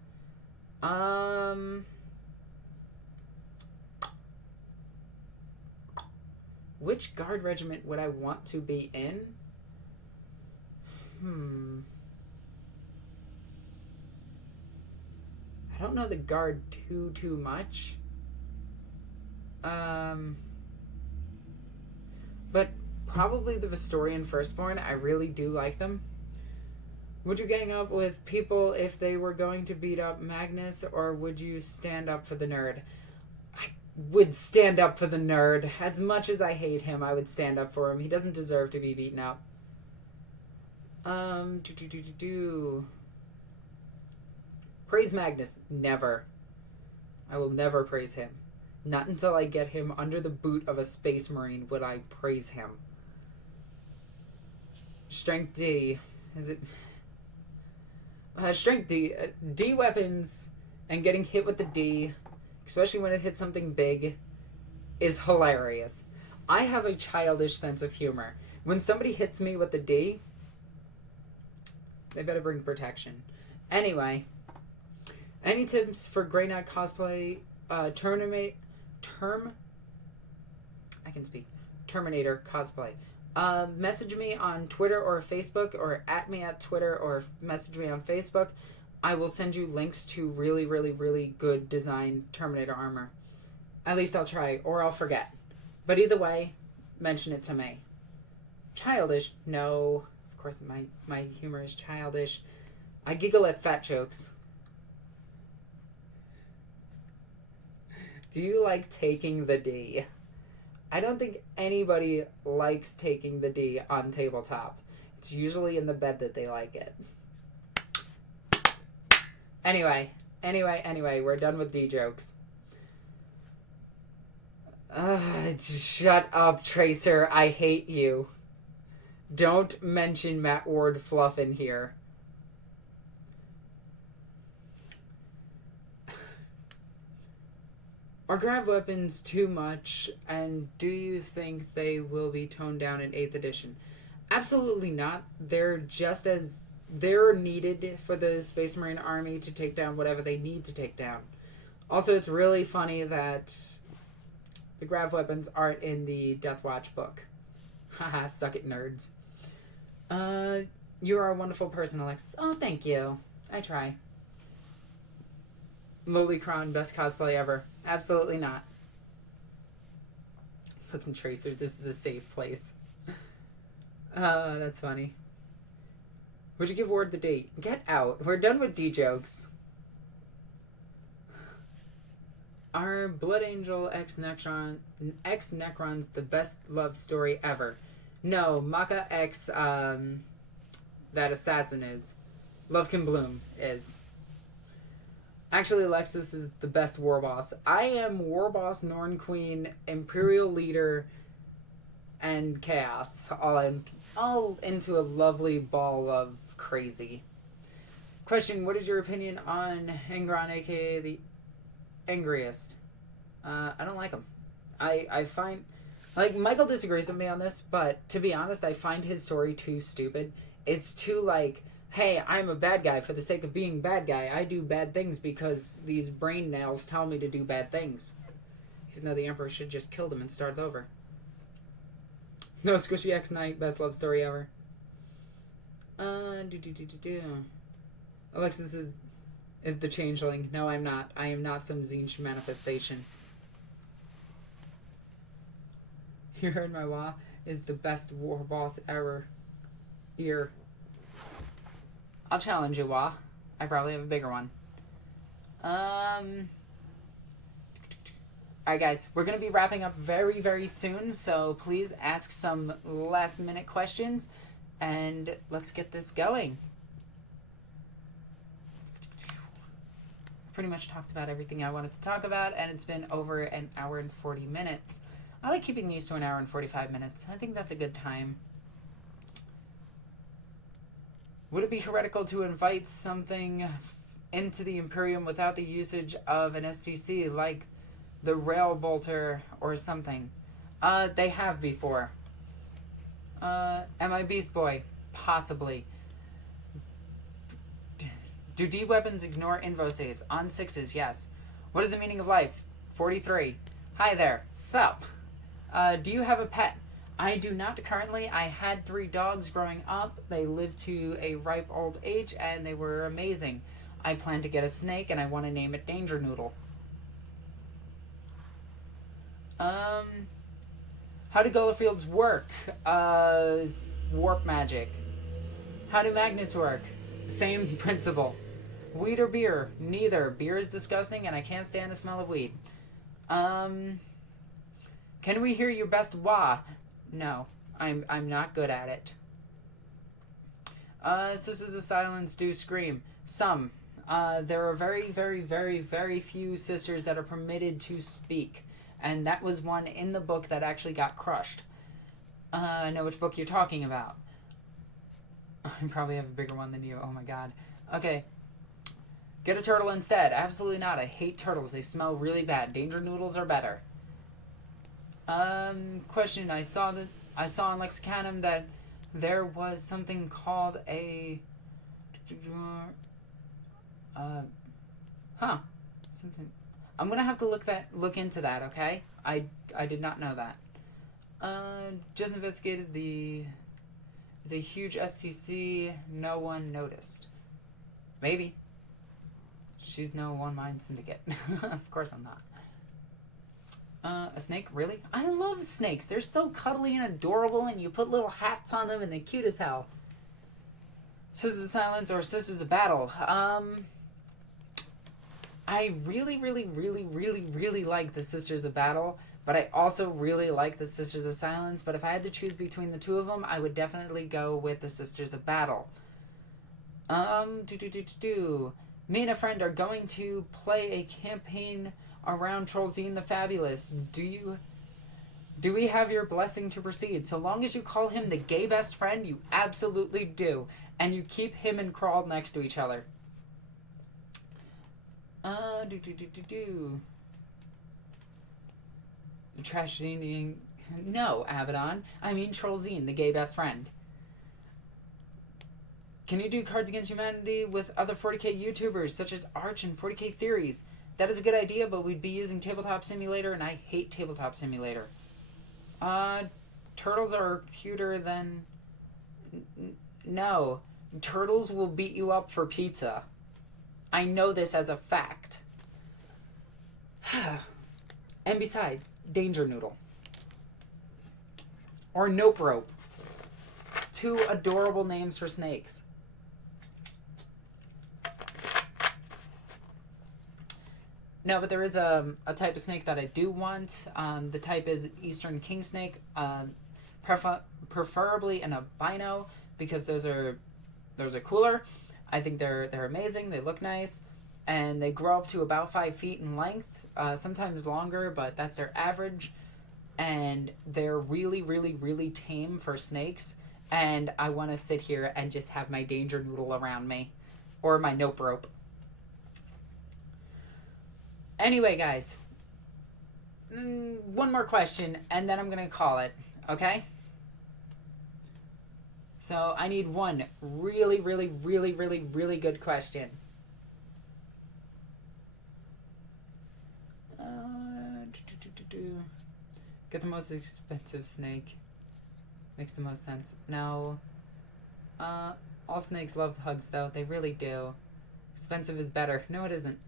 Which Guard Regiment would I want to be in? I don't know the Guard too much. But probably the Vistorian Firstborn. I really do like them. Would you gang up with people if they were going to beat up Magnus, or would you stand up for the nerd? I would stand up for the nerd. As much as I hate him, I would stand up for him. He doesn't deserve to be beaten up. Praise Magnus. Never. I will never praise him. Not until I get him under the boot of a space marine would I praise him. Strength D. Is it... Strength D. D weapons and getting hit with the D, especially when it hits something big, is hilarious. I have a childish sense of humor. When somebody hits me with the D, they better bring protection. Anyway, any tips for Grey Knight cosplay Terminator cosplay? Message me on Twitter or Facebook, or at me at Twitter, or message me on Facebook. I will send you links to really, really, really good designed Terminator armor. At least I'll try, or I'll forget. But either way, mention it to me. Childish? No. Of course my humor is childish. I giggle at fat jokes. Do you like taking the D? I don't think anybody likes taking the D on tabletop. It's usually in the bed that they like it. Anyway, we're done with D jokes. Shut up, Tracer. I hate you. Don't mention Matt Ward fluff in here. Are grav weapons too much, and do you think they will be toned down in 8th edition? Absolutely not. They're needed for the Space Marine Army to take down whatever they need to take down. Also, it's really funny that the grav weapons aren't in the Deathwatch book. Haha, suck it, nerds. You are a wonderful person, Alexis. Oh, thank you. I try. Lolicron, best cosplay ever. Absolutely not. Fucking Tracer, this is a safe place. That's funny. Would you give Ward the date? Get out. We're done with D jokes. Are Blood Angel X Necrons the best love story ever? No, Maka X, that assassin is. Love Can Bloom is. Actually, Alexis is the best war boss. I am war boss, Norn Queen, Imperial Leader, and Chaos. All into a lovely ball of crazy. Question, what is your opinion on Engron, aka the Angriest? I don't like him. I find... Like, Michael disagrees with me on this, but to be honest, I find his story too stupid. It's too, like... Hey, I'm a bad guy for the sake of being bad guy. I do bad things because these brain nails tell me to do bad things. Even though the Emperor should just kill them and start over. No, Squishy X Knight, best love story ever. Alexis is the changeling. No, I'm not. I am not some Zinch manifestation. You heard my Wa is the best war boss ever. Here. I'll challenge you, Wa. I probably have a bigger one. Alright, guys. We're going to be wrapping up very, very soon, so please ask some last-minute questions, and let's get this going. Pretty much talked about everything I wanted to talk about, and it's been over an hour and 40 minutes. I like keeping these to an hour and 45 minutes. I think that's a good time. Would it be heretical to invite something into the Imperium without the usage of an STC, like the Rail Bolter or something? They have before. Am I Beast Boy? Possibly. Do D weapons ignore invo saves? On 6s, yes. What is the meaning of life? 43. Hi there. Sup? Do you have a pet? I do not currently. I had 3 dogs growing up. They lived to a ripe old age, and they were amazing. I plan to get a snake, and I want to name it Danger Noodle. How do Gullifields work? Warp magic. How do magnets work? Same principle. Weed or beer? Neither. Beer is disgusting, and I can't stand the smell of weed. Can we hear your best wah? No, I'm not good at it. Sisters of Silence do scream. Some. There are very, very, very, very few sisters that are permitted to speak. And that was one in the book that actually got crushed. I know which book you're talking about. I probably have a bigger one than you. Oh my god. Okay. Get a turtle instead. Absolutely not. I hate turtles. They smell really bad. Danger noodles are better. Question. I saw in Lexicanum that there was something called a... something. I'm gonna have to look into that, okay? I did not know that. Just investigated the... Is a huge STC. No one noticed. Maybe. She's no one-mind syndicate. Of course I'm not. A snake? Really? I love snakes. They're so cuddly and adorable, and you put little hats on them, and they're cute as hell. Sisters of Silence or Sisters of Battle? I really, really, really, really, really like the Sisters of Battle, but I also really like the Sisters of Silence. But if I had to choose between the two of them, I would definitely go with the Sisters of Battle. Me and a friend are going to play a campaign around Trollzine the Fabulous. Do we have your blessing to proceed? So long as you call him the gay best friend, you absolutely do. And you keep him and Crawl next to each other. Trashzine. No, Abbadon. I mean Trollzine, the gay best friend. Can you do Cards Against Humanity with other 40k YouTubers, such as Arch and 40k Theories? That is a good idea, but we'd be using Tabletop Simulator, and I hate Tabletop Simulator. Turtles are cuter than... No. Turtles will beat you up for pizza. I know this as a fact. And besides, Danger Noodle. Or Nope Rope. Two adorable names for snakes. No, but there is a type of snake that I do want. The type is Eastern King Snake. Preferably an albino, because those are cooler. I think they're amazing. They look nice, and they grow up to about 5 feet in length, sometimes longer, but that's their average. And they're really, really, really tame for snakes. And I want to sit here and just have my Danger Noodle around me, or my Nope Rope. Anyway, guys, one more question, and then I'm gonna call it. Okay? So I need one really, really, really, really, really good question. Get the most expensive snake. Makes the most sense. No. All snakes love hugs, though. They really do. Expensive is better. No, it isn't.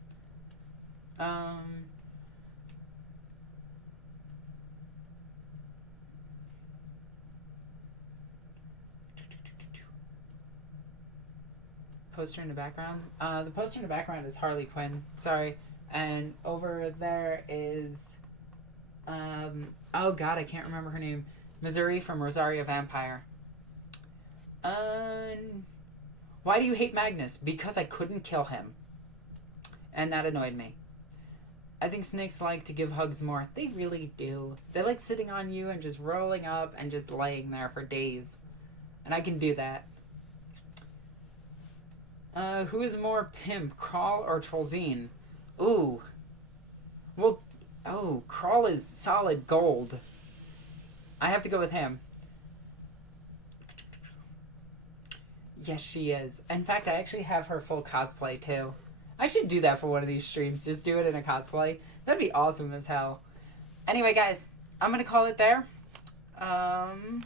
Poster in the background. The poster in the background is Harley Quinn. Sorry. And over there is, oh god, I can't remember her name. Missouri from Rosario Vampire. Why do you hate Magnus? Because I couldn't kill him. And that annoyed me. I think snakes like to give hugs more. They really do. They like sitting on you and just rolling up and just laying there for days. And I can do that. Who is more pimp, Crawl or Trollzine? Ooh. Well, oh, Crawl is solid gold. I have to go with him. Yes, she is. In fact, I actually have her full cosplay, too. I should do that for one of these streams. Just do it in a cosplay. That'd be awesome as hell. Anyway, guys, I'm going to call it there. Boop.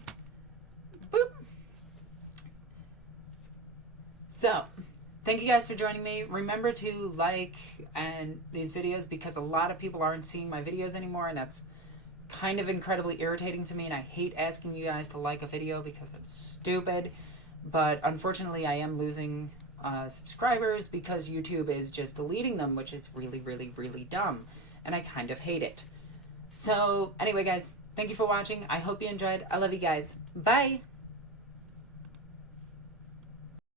So, thank you guys for joining me. Remember to like these videos, because a lot of people aren't seeing my videos anymore, and that's kind of incredibly irritating to me, and I hate asking you guys to like a video because that's stupid. But unfortunately, I am losing subscribers because YouTube is just deleting them, which is really, really, really dumb. And I kind of hate it. So, anyway, guys, thank you for watching. I hope you enjoyed. I love you guys. Bye!